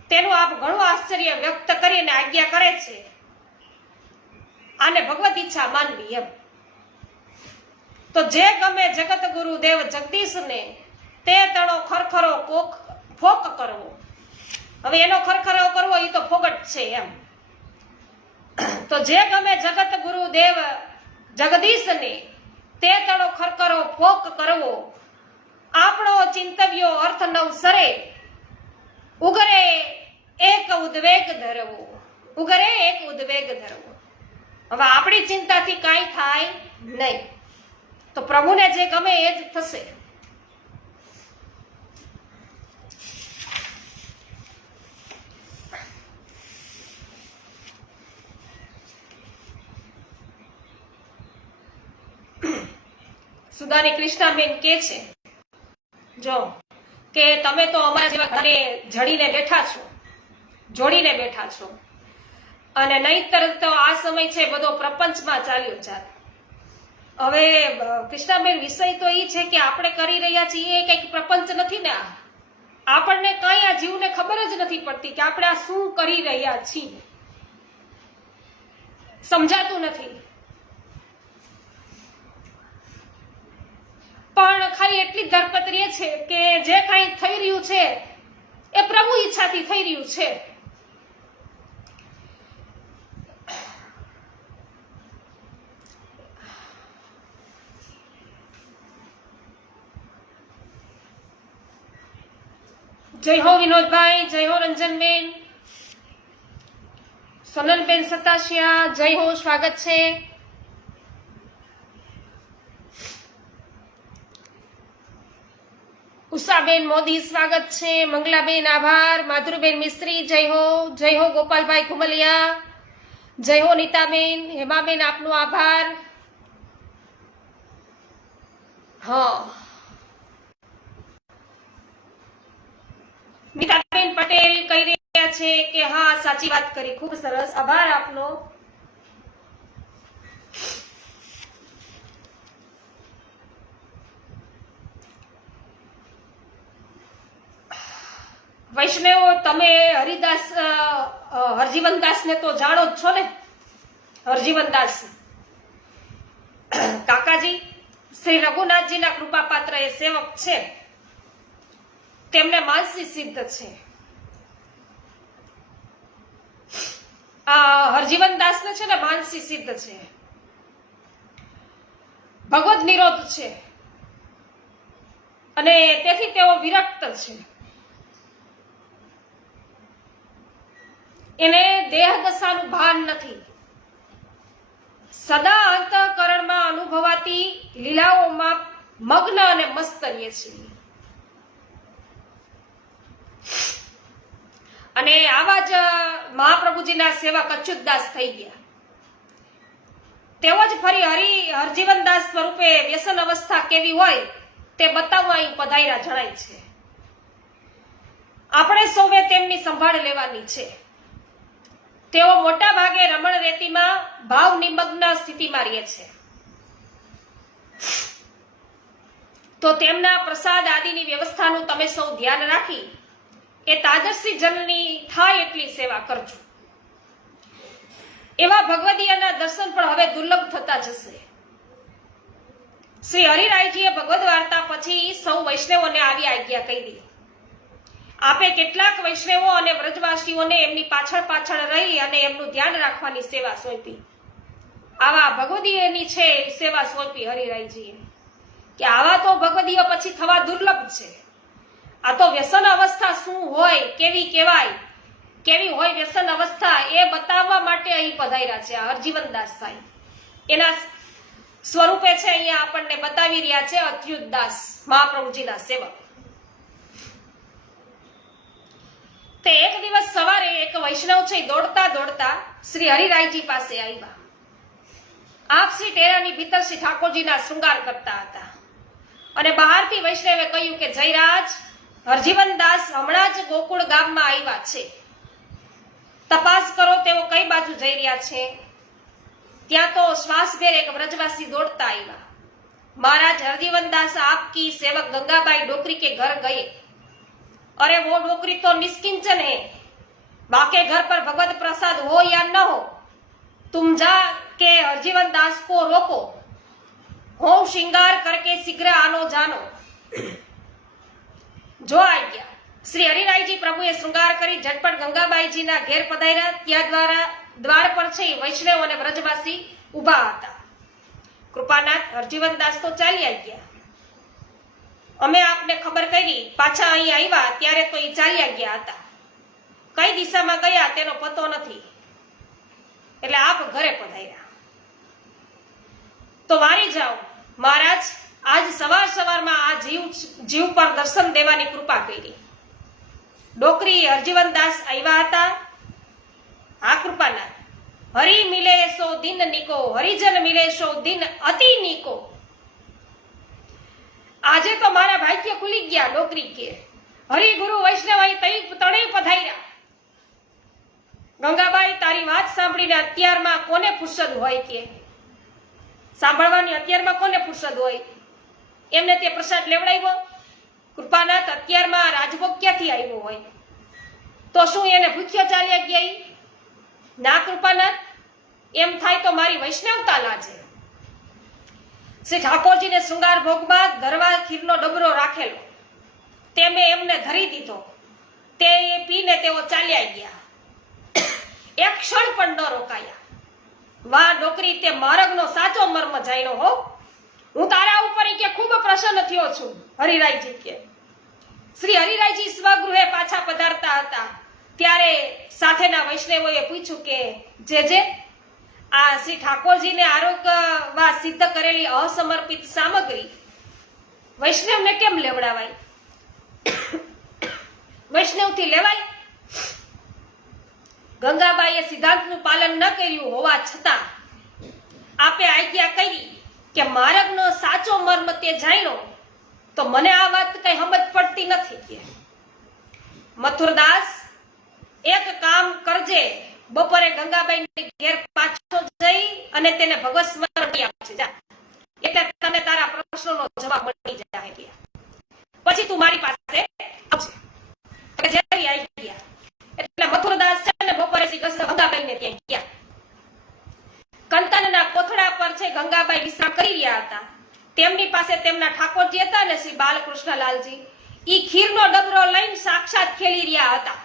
તેનું આપ ઘણું આશ્ચર્ય વ્યક્ત કરીને આજ્ઞા કરે છે આને ભગવત ઈચ્છા માનવી. એમ તો જે ગમે જગત ગુરુ દેવ જગદીશને તે તણો ખરખરો ફોક કરવો. હવે એનો ખરખરો કરવો એ તો ફોગટ છે. એમ તો જે ગમે જગત ગુરુ દેવ જગદીશને તે તણો ખરખરો ફોક કરવો. આપણો ચિંતવ્યો અર્થ નવસરે ઉગરે એક ઉદ્વેગ ધરવો. ઉગરે એક ઉદ્વેગ ધરવો. હવે આપણી ચિંતાથી કાંઈ થાય નહીં. તો પ્રભુને જે ગમે એ જ થશે. સુદાની કૃષ્ણાબેન કે છે જો કે તમે તો અમારા જેવા ઘરે જડીને બેઠા છો, જોડીને બેઠા છો, અને નહીતર તો આ સમય છે બધો પ્રપંચમાં ચાલ્યો જાય. હવે કૃષ્ણાબેન વિષય તો એ છે કે આપણે કરી રહ્યા છીએ એ કંઈક પ્રપંચ નથી ને. આપણને કઈ આ જીવને ખબર જ નથી પડતી કે આપણે આ શું કરી રહ્યા છીએ, સમજાતું નથી. પણ ખાલી એટલી ધરપત રહે છે કે જે કઈ થઈ રહ્યું છે એ પ્રભુ ઈચ્છાથી થઈ રહ્યું છે. જય હો વિનોદભાઈ, જય હો રંજનબેન. સોનલબેન સતાસિયા, જય હો, સ્વાગત છે. ઉષાબેન મોદી, સ્વાગત છે. મંગલાબેન, આભાર. માધુરીબેન મિસ્ત્રી, જય હો. જય હો ગોપાલભાઈ કુમલિયા, જય હો નીતાબેન. હેમાબેન, આપનો આભાર. હા, નીતાબેન પટેલ કહી રહ્યા છે કે હા, સાચી વાત કરી. ખૂબ સરસ, આભાર આપનો. વૈષ્ણવો, તમે હરિદાસ હરજીવનદાસ ને તો જાણો જ છો ને. હરજીવનદાસ કાકાજી શ્રી રઘુનાથજીના કૃપાપાત્ર એ સેવક છે. તેમને માનસી સિદ્ધ છે. હરજીવનદાસ ને છે ને માનસી સિદ્ધ છે, ભગવદ નિરોધ છે અને તેથી તેઓ વિરક્ત છે. એને દેહ દશાનું ભાન નથી. સદા અંતઃકરણમાં અનુભવાતી લીલાઓમાં મગ્ન અને મસ્ત રહીએ છીએ. અને આવા જ મહાપ્રભુજીના સેવક અચ્યુતદાસ થઈ ગયા. તેઓ જ ફરી હરજીવનદાસ સ્વરૂપે વ્યસન અવસ્થા કેવી હોય તે બતાવવા અહીં પધાર્યા જણાય છે. આપણે સૌએ તેમની સંભાળ લેવાની છે. તેઓ મોટા ભાગે રમણ રેતીમાં ભાવ નિમગ્ન સ્થિતિમાં રહે છે. તો તેમના પ્રસાદ આદિની વ્યવસ્થાનું તમે સૌ ધ્યાન રાખી એ તાદર્શી જનની થાય એટલી સેવા કરજો. એવા ભગવદીયના દર્શન પણ હવે દુર્લભ થતા જશે. શ્રી હરિરાયજીએ ભગવદ વાર્તા પછી સૌ વૈષ્ણવોને આવી આજ્ઞા કરી. આપે કેટલાક વૈષ્ણવો અને વ્રજવાસીઓને એમની પાછળ પાછળ રહી અને એમનું ધ્યાન રાખવાની સેવા સોંપી. આવા ભગવદીયની છે સેવા સોંપી હરિરાયજીએ કે આવા તો ભગવદીય પછી થવા દુર્લભ છે. આ તો વ્યસન અવસ્થા શું હોય, કેવી કહેવાય, કેવી હોય વ્યસન અવસ્થા એ બતાવવા માટે અહીં પધાર્યા છે હરજીવનદાસ ભાઈ. એના સ્વરૂપે છે અહીંયા આપણને બતાવી રહ્યા છે અચ્યુતદાસ મહાપ્રભુજીના સેવક. તે એક દિવસ સવારે એક વૈષ્ણવ છે દોડતા દોડતા શ્રી હરિરાયજી પાસે આવ્યા. આપ શ્રી ટેરાની ભીતર શ્રી ઠાકોરજીના શૃંગાર કરતા હતા અને બહારથી વૈષ્ણવે કહ્યું કે જયરાજ, હરજીવનદાસ હમણાં જ ગોકુળ ગામમાં આવ્યા છે. તપાસ કરો તેઓ કઈ બાજુ જઈ રહ્યા છે. ત્યાં તો શ્વાસભેર એક વ્રજવાસી દોડતા આવ્યા. મહારાજ હરજીવનદાસ आपकी सेवक गंगाबाई डोकरी के घर गए. अरे वो डोकरी तो निष्किंचन है. बाके घर पर भगवत प्रसाद हो या न हो, तुम जा के हरजीवनदास को रोको. हो श्रृंगार करके शीघ्र आनो जानो. जो आ गया. श्री हरिरायजी प्रभुએ શૃંગાર કરી ઝટપટ ગંગાબાઈજીના ઘેર પધાર્યા. ત્યાં દ્વાર પર છે વૈષ્ણવ અને વ્રજવાસી ઉભા હતા. કૃપાનાથ, હરજીવનદાસ તો ચાલ્યા ગયા. અમે આપને ખબર કરી, પાછા અહીં આવ્યા ત્યારે તો એ ચાલ્યા ગયા હતા. કઈ દિશામાં ગયા તેનો પતો નથી. એટલે આપ ઘરે પધાર્યા. તો વારી જાઓ મહારાજ, આજ સવાર સવારમાં આ જીવ પર દર્શન દેવાની કૃપા કરી. ડોકરી હરજીવનદાસ આવ્યા હતા. આ કૃપાનાથ, હરિ મિલે સો દિન નિકો, હરિજન મિલે સો દિન અતિ નિકો. આજે તો મારા ભાગ્ય ખુલી ગયા. ડોકરી કે હરિગુરુ વૈષ્ણવ તણે પધાર્યા. ગંગાબાઈ, તારી વાત સાંભળીને અત્યારમાં કોને ફુરસદ હોય કે સાંભળવાની અત્યારમાં કોને ફુરસદ હોય? એમને તે પ્રસાદ લેવડાવ્યો. કૃપાનાથ, અત્યારમાં રાજભોગ ક્યાંથી આવ્યો હોય? તો શું એને ભૂખ્યો ચાલ્યા ગયા? ના કૃપાનાથ, એમ થાય તો મારી વૈષ્ણવતા લાજે. શ્રી ઠાકોરજીને શૃંગાર ભોગમાં ધરવા ખીરનો ડબરો રાખેલો, તે મેં એમને ધરી દીધો. તે પીને તેઓ ચાલ્યા ગયા. એક ક્ષણ પણ ન રોકાયા. વાહ ડોકરી, તે માર્ગનો સાચો મર્મ જાણ્યો હો. હું તારા ઉપર કે ખૂબ પ્રસન્ન થયો છું. હરિરાયજી કે શ્રી હરિરાયજી સ્વગૃહે પાછા પધારતા હતા. ત્યારે સાથેના વૈષ્ણવોએ પૂછ્યું કે જે આ શ્રી ઠાકોરજીને આરોગવા સિદ્ધ કરેલી અસમર્પિત સામગ્રી વૈષ્ણવને કેમ લેવડાવાય? વૈષ્ણવથી લેવાય? ગંગાબાઈએ સિદ્ધાંતનું પાલન ન કર્યું હોવા છતાં આપે આજ્ઞા કરી કે માર્ગનો સાચો મર્મ તે જાણ્યો તો મને આ વાત કઈ સમજ પડતી નથી. મથુરદાસ, એક કામ કરજે, બપોરે ગંગાબાઈ ઘેર પાછો જઈ અને તેને ભગવત સ્મરણ કરી આપજે જા, એટલે તને તારા પ્રશ્નોનો જવાબ મળી જાય. પછી તું મારી પાસે આવજે. જેવી આવી ગયા એટલે મથુરદાસ છે ને બપોરે ગંગાબાઈને ત્યાં ગયા. કંટનના કોથળા પર છે ગંગાબાઈ વિશ્રામ કરી રહ્યા હતા. તેમની પાસે તેમના ઠાકોરજી હતા ને શ્રી બાલકૃષ્ણલાલજી, ઈ ખીરનો ડબરો લઈને સાક્ષાત ખેલી રહ્યા હતા.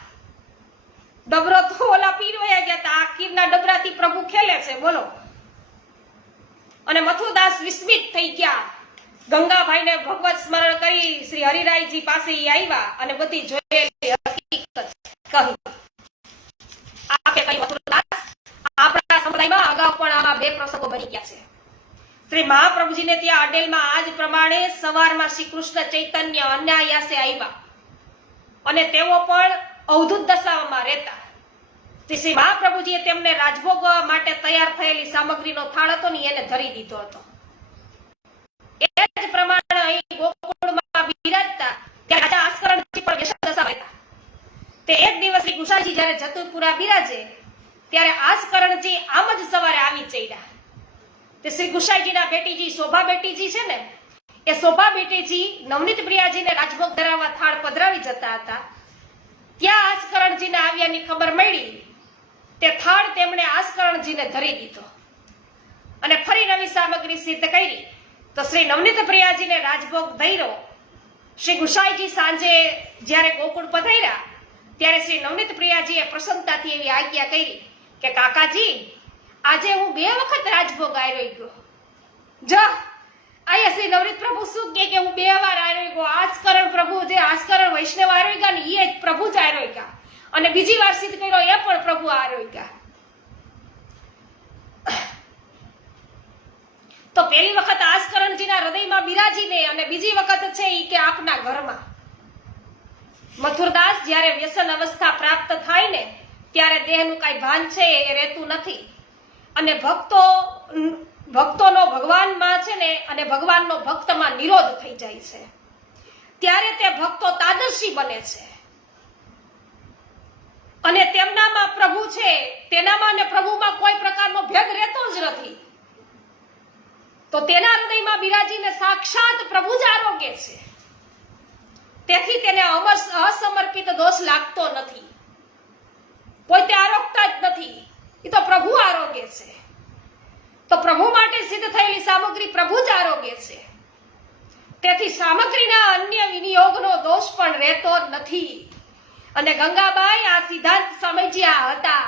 ડબરો તો ઓલા પીર વયા ગયા હતા, આ ખીરના ડબરાથી પ્રભુ ખેલે છે, બોલો. અને મથુરદાસ વિસ્મિત થઈ ગયા. ગંગાભાઈને ભગવત સ્મરણ કરી શ્રી હરિરાયજી પાસે આવ્યા અને બધી જોયેલી હકીકત કહી. આપે કહ્યું, મથુરદાસ, આપણા સંપ્રદાયમાં અગાઉ પણ આવા 2 પ્રસંગો બની ગયા છે. શ્રી મહાપ્રભુજીને ત્યાં અડેલમાં આજ પ્રમાણે સવારમાં શ્રી કૃષ્ણ ચૈતન્ય અનાયાસે આવ્યા અને તેઓ પણ અવધૂત દશામાં રહેતા. શ્રી મહાપ્રભુજીએ તેમને રાજભોગ માટે તૈયાર થયેલી સામગ્રીનો થાળ હતો ને એને ધરી દીધો હતો. એ જ પ્રમાણે અહીં ગોકુળમાં બિરાજતા ત્યારે રાજા આસ્કરણજી પણ વ્યસન દશામાં રહેતા. તે એક દિવસ શ્રી ગુસાઈજી જ્યારે જતુરપુરા બિરાજે ત્યારે આસ્કરણજી આમ જ સવારે આવી ચડ્યા. તે શ્રી ગુસાઈજીના બેટીજી શોભા બેટીજી છે ને, એ શોભા બેટીજી નવનીત પ્રિયાજીને રાજભોગ ધરાવવા થાળ પધરાવી જતા હતા. ત્યાં આસ્કરણજીને આવ્યાની ખબર મળી. તે થાળ તેમણે આસ્કરણજીને ધરી દીધો અને ફરી નવી સામગ્રી સિદ્ધ કરી. તો શ્રી નવનીત પ્રિયાજીને રાજભોગ ધર્યો. શ્રી ગુસાઈજી સાંજે જ્યારે ગોકુળ પધાર્યા ત્યારે શ્રી નવનીત પ્રિયાજીએ પ્રસન્નતાથી એવી આજ્ઞા કરી કે કાકાજી, આજે હું 2 વખત રાજભોગ આરોઈ ગયો. જો અહીંયા શ્રી નવનીત પ્રભુ શું કે હું 2 વાર આરોઈ ગયો. આસ્કરણ પ્રભુ જે આસ્કરણ વૈષ્ણવ આરોઈ ગયા ને એ પ્રભુ જ આરોઈ ગયા અને બીજી વાર સિદ્ધ કર્યો એ પણ પ્રભુ આરોઈ ગયા. તો પહેલી વખત આસ્કરણજીના હૃદયમાં બિરાજીને અને બીજી વખત છે ઈ કે આપના ઘરમાં. મથુરદાસ, જ્યારે વ્યસન અવસ્થા પ્રાપ્ત થાય ને ત્યારે દેહનું કાંઈ ભાન છે એ રહેતું નથી અને ભક્તોનો ભગવાનમાં છે ને અને ભગવાનનો ભક્તમાં નિરોધ થઈ જાય છે. ત્યારે તે ભક્તો તાદર્શી બને છે અને તેમનામાં પ્રભુ છે, તેનામાં અને પ્રભુમાં કોઈ પ્રકારનો ભેદ રહેતો જ નથી. તો તેના હૃદયમાં બિરાજીને સાક્ષાત પ્રભુ જ આરોગ્ય છે. તેથી તેને અસમર્પિત દોષ લાગતો નથી. પોતે આરોગતા જ નથી, એ તો પ્રભુ આરોગ્ય છે. તો પ્રભુ માટે સિદ્ધ થયેલી સામગ્રી પ્રભુ જ આરોગ્ય છે. તેથી સામગ્રીના અન્ય વિનિયોગનો દોષ પણ રહેતો નથી. અને ગંગાબાઈ આ સિદ્ધાંત સમજ્યા હતા.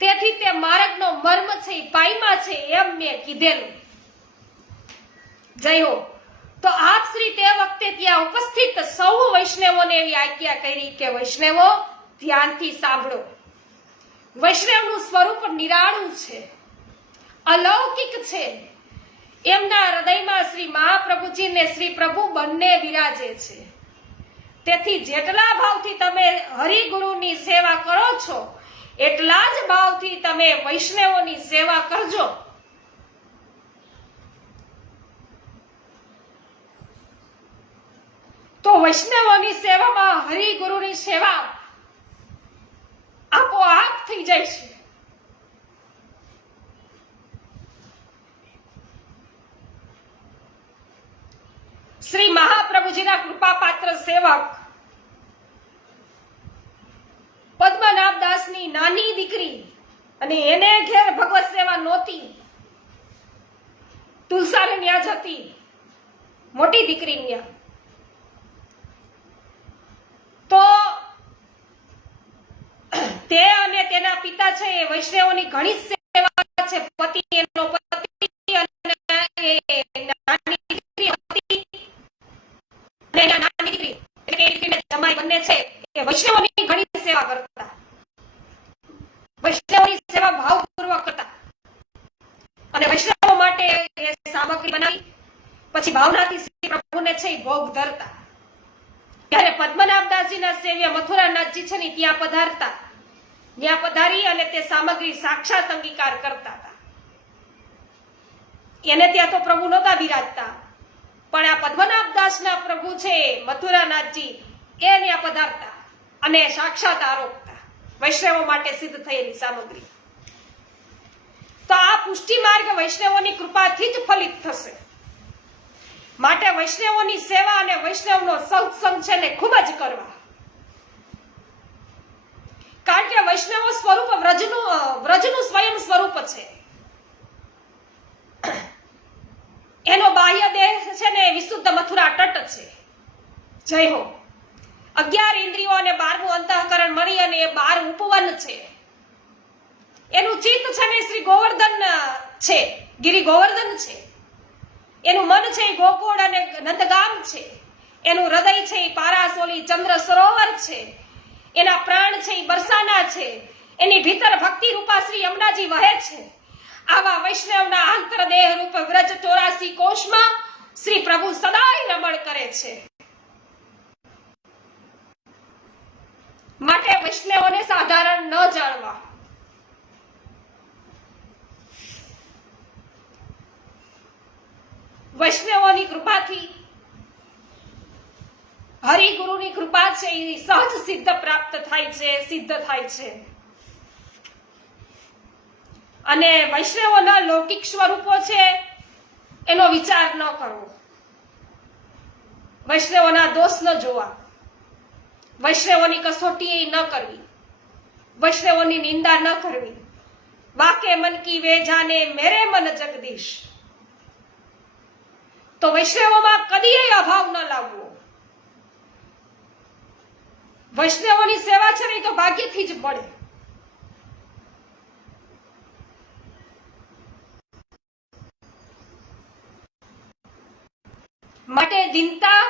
તેથી તે માર્ગનો મર્મ છે, પાયમાં છે એમ મેં કીધેલું. જય હો. તો આપ શ્રી તે વખતે ત્યાં ઉપસ્થિત સૌ વૈષ્ણવોને એવી આજ્ઞા કરી કે વૈષ્ણવો ધ્યાનથી સાંભળો. વૈષ્ણવનું સ્વરૂપ નિરાળું છે, અલૌકિક છે. એમના હૃદયમાં શ્રી મહાપ્રભુજી ને શ્રી પ્રભુ બંને વિરાજે છે. તેથી જેટલા ભાવથી તમે હરિગુરુની સેવા કરો છો એટલા જ ભાવથી તમે વૈષ્ણવોની સેવા કરજો. તો વૈષ્ણવોની સેવામાં હરિગુરુની સેવા આપોઆપ થઈ જાય છે. શ્રી મહાપ્રભુજીના કૃપાપાત્ર સેવક પદ્મનાભદાસની નાની દીકરી અને એને ઘેર ભગવત સેવા નહોતી. તુલસાને ન્યા જ હતી, મોટી દીકરી ન્યા. તો તે અને તેના પિતા છે એ વૈષ્ણવોની ઘણી સેવા છે. પતિ એનો પતિ અને નાની દીકરી હતી અને નાની દીકરી એટલે કે દીકરીને જમાઈ બંને છે એ વૈષ્ણવોની ઘણી સેવા કરતા. વૈષ્ણવની સેવા ભાવપૂર્વક કરતા અને વૈષ્ણવો માટે એ સામગ્રી બનાવી પછી ભાવનાથી શ્રી પ્રભુને છે ભોગ ધરતા. ત્યારે પદ્મનાભદાસજીના સેવ્ય મથુરાનાથજી છે ને ત્યાં પધારતા. ત્યાં પધારી અને તે સામગ્રી સાક્ષાત અંગીકાર કરતા હતા. એને ત્યાં તો પ્રભુ નહોતા બિરાજતા, પણ આ પદ્મનાભદાસના પ્રભુ છે મથુરાનાથજી એ ત્યાં પધારતા અને સાક્ષાત આરોપતા વૈષ્ણવો માટે સિદ્ધ થયેલી સામગ્રી. તો આ પુષ્ટિ માર્ગ વૈષ્ણવોની કૃપાથી જ ફલિત થશે. માટે વૈષ્ણવોની સેવા અને વૈષ્ણવનો સત્સંગ છે ને ખૂબ જ કરવા. કારણ કે વૈષ્ણવ સ્વરૂપ વ્રજનું સ્વયં સ્વરૂપ છે. એનો બાહ્ય દેહ છે ને વિશુદ્ધ મથુરા તટ છે. જય હો. 11 ઇન્દ્રિયો અને 12મું અંતઃકરણ મળી અને એ 12 ઉપવન છે. એનું ચિત્ત છે ને શ્રી ગોવર્ધન છે, ગિરી ગોવર્ધન છે. એનું મન છે એ ગોકુળ અને નંદગામ છે. એનું હૃદય છે એ પારાસોલી ચંદ્ર સરોવર છે. એના પ્રાણ છે એ બરસાના છે. એની ભીતર ભક્તિ રૂપા શ્રી યમુનાજી વહે છે. આવા વૈષ્ણવના આંતરદેહ રૂપ વ્રજ 84 કોષમાં શ્રી પ્રભુ સદાય રમણ કરે છે. માટે વૈષ્ણવોને સાધારણ ન જાણવા. વૈષ્ણવોની કૃપાથી હરિગુરુની કૃપા છે એ સહજ સિદ્ધ પ્રાપ્ત થાય છે, સિદ્ધ થાય છે. અને વૈષ્ણવોના લૌકિક સ્વરૂપો છે એનો વિચાર ન કરવો. વૈષ્ણવોના દોષ ન જોવા. વૈષ્ણવોની કસોટી ન કરવી. વૈષ્ણવોની નિંદા ન કરવી. વાકે મન કી વે જાને મેરે મન જગદીશ. તો વૈષ્ણવોમાં કદી અભાવ ન લાવવો. વૈષ્ણવોની સેવા છે ને એ તો ભાગ્યથી જ મળે. માટે દિનતા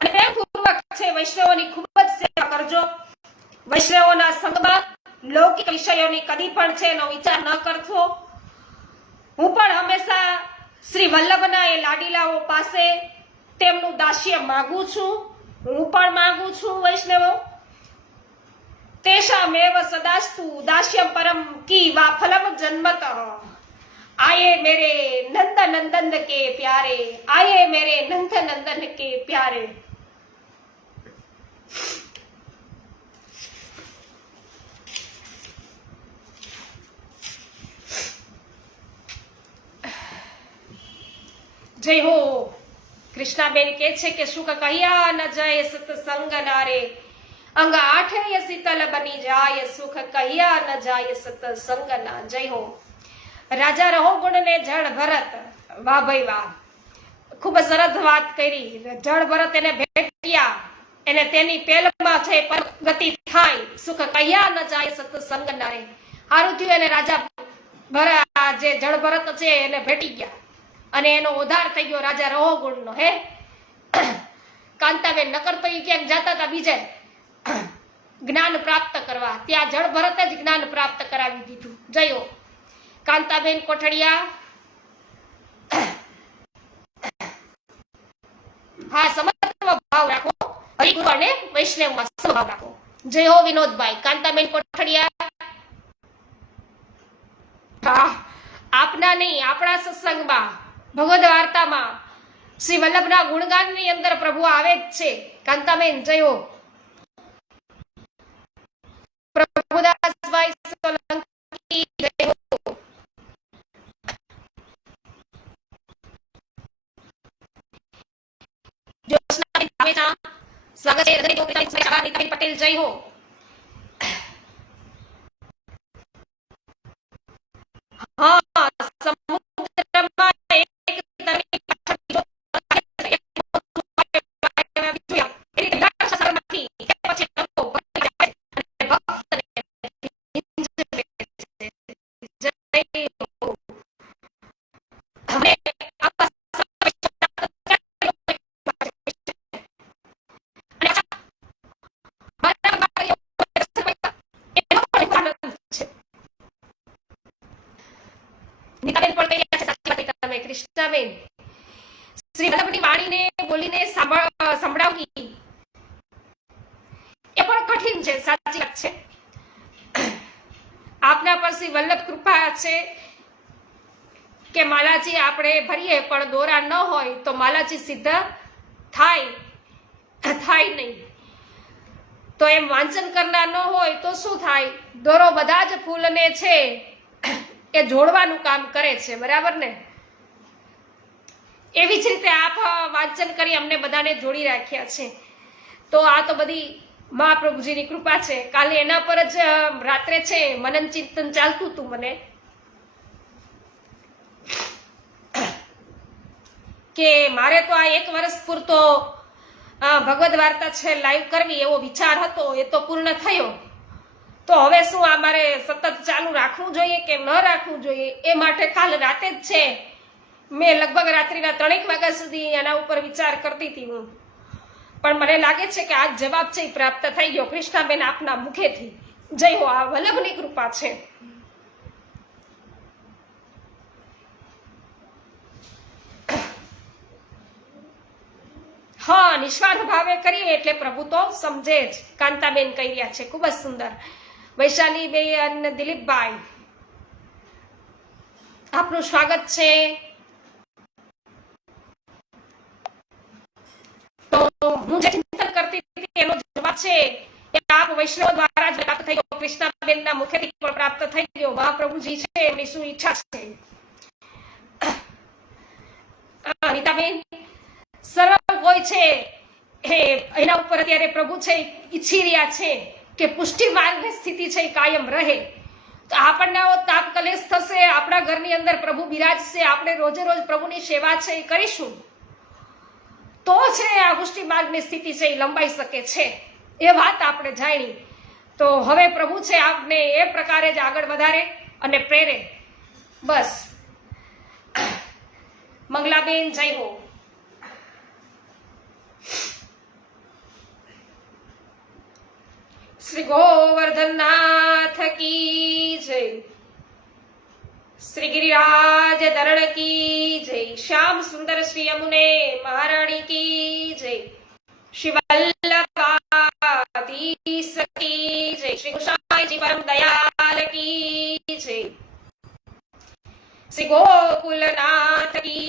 અને પ્રેમપૂર્વક છે વૈષ્ણવોની ખૂબ જ સેવા કરજો. વૈષ્ણવોના સંગમાં લૌકિક વિષયોની કદી પણ છે એનો વિચાર ન કરશો. હું પણ હંમેશા શ્રી વલ્લભના એ લાડીલાઓ પાસે તેમનું દાસ્ય માંગુ છું. હું પણ માંગુ છું વૈષ્ણવો. તેષામેવ સદાસ્તુ દાસ્યમ પરમ કી વા ફલમ જન્મત. आए मेरे नंद नंदन के प्यारे, आए मेरे नंद नंदन के प्यारे. जय हो. कृष्णाबेन के छे के सुख कहिया न जाय सत्संग नारे, अंग 8 शीतल बनी जाय सुख कहिया न जाय सत्संग ना. जय हो. રાજા રહોગુણ ને જળ ભરત. વાહ ભાઈ વાહ, ખૂબ સરસ વાત કરી. જળ ભરત એને ભેટ્યા, એને તેની પેલમાં છે ગતિ થાય, સુખ કયા ન જાય સત્સંગ નારે. હારું થયું એને રાજા જે જળ ભરત છે એને ભેટી ગયા અને એનો ઉદ્ધાર થઈ ગયો રાજા રહોગુણ નો. હે કાંતાબેન, નકર તો એ ક્યાંક જતા હતા બીજે જ્ઞાન પ્રાપ્ત કરવા, ત્યાં જળ ભરત જ જ્ઞાન પ્રાપ્ત કરાવી દીધું. જયો. કાંતાબેન કોઠડિયા, હા, સમત્વ ભાવ રાખો. હરિગુરુ અને વૈષ્ણવમાં સમભાવ રાખો. જય હો વિનોદભાઈ. કાંતાબેન કોઠડિયા, હા, આપના નહીં આપણા સત્સંગમાં ભગવદ વાર્તામાં શ્રી વલ્લભના ગુણગાનની અંદર પ્રભુ આવે જ છે. કાંતાબેન જય હો. પ્રભુદાસભાઈ સોલંકી જય હો. સ્વાગત છે. પટેલ જય હો. હા, સમુદ્રમાં એક કૃષ્ણાબેન, શ્રી વલ્લભની વાણીને બોલીને સંભળાવવી એ પણ કઠિન છે, સાચી વાત છે. આપના પર શ્રી વલ્લભ કૃપા છે કે માલાજી આપણે ભરીએ પણ દોરા ન હોય તો માલાજી સિદ્ધ થાય નહીં. તો એમ વાંચન કરનાર ન હોય તો શું થાય? દોરો બધા જ ફૂલને છે એ જોડવાનું કામ કરે છે, બરાબર ને? એવી જ રીતે આપ વાંચન કરી અમને બધાને જોડી રાખ્યા છે. તો આ તો બધી મહાપ્રભુજીની કૃપા છે. કાલે એના પર જ રાત્રે છે મનન ચિંતન ચાલતું હતું મને, કે મારે તો આ 1 વર્ષ પૂરતો ભગવદ વાર્તા છે લાઈવ કરવી એવો વિચાર હતો, એ તો પૂર્ણ થયો. તો હવે શું આ મારે સતત ચાલુ રાખવું જોઈએ કે ન રાખવું જોઈએ? એ માટે કાલ રાતે જ છે મેં લગભગ રાત્રિના 3 વાગ્યા સુધી એના ઉપર વિચાર કરતી હતી હું. પણ મને લાગે છે કે આ જવાબ છે એ પ્રાપ્ત થઈ ગયો કૃષ્ણાબેન આપના મુખેથી. જય હો, આ વલ્લભની કૃપા છે. હા, નિસ્વાર્થ ભાવે કરીએ એટલે પ્રભુ તો સમજે જ. કાંતાબેન કહી રહ્યા છે, ખૂબ જ સુંદર. વૈશાલીબેન, દિલીપભાઈ, આપનું સ્વાગત છે. તો હું જે ચિંતન કરતી હતી એનો જવાબ છે કે આપ વૈષ્ણવ દ્વારા જ પ્રાપ્ત થઈ ગયો, કૃષ્ણાબેનના મુખેથી પણ પ્રાપ્ત થઈ ગયો. મહાપ્રભુજી છે એમની શું ઈચ્છા છે. નીતાબેન, સર્વ હોય છે એના ઉપર અત્યારે પ્રભુ છે ઈચ્છી રહ્યા છે કે પુષ્ટિ માર્ગની સ્થિતિ છે એ કાયમ રહે. તો આપણને આવો તાપ કલેશ થશે, આપણા ઘરની અંદર પ્રભુ બિરાજશે, આપણે રોજે રોજ પ્રભુની સેવા છે એ કરીશું તો છે આ પુષ્ટિ માર્ગની સ્થિતિ છે એ લંબાઈ શકે છે. એ વાત આપણે જાણી. તો હવે પ્રભુ છે આપને એ પ્રકારે જ આગળ વધારે અને પ્રેરે. બસ. મંગલાબેન, જય હો. શ્રી ગોવર્ધનનાથ કી જય, શ્રી गिरिराज धरण की जय, श्याम सुंदर श्री यमुने महारानी की जय, श्री वल्लभाधीश की जय, श्री गोसाई जी परम दयाल की जय, श्री गोकुलनाथ की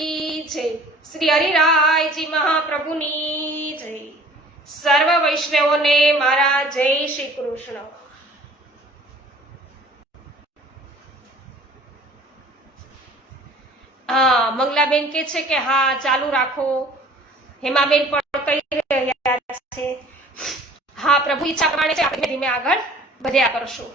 जय, श्री हरिराय जी महाप्रभुनी जय. સર્વ વૈષ્ણવોને મારા જય શ્રી કૃષ્ણ. હા, મંગલાબેન કે છે કે હા ચાલુ રાખો. હેમાબેન પણ કહી રહ્યા છે હા પ્રભુ ઈચ્છા પ્રમાણે છે આપણે ધીમે આગળ વધ્યા કરશું.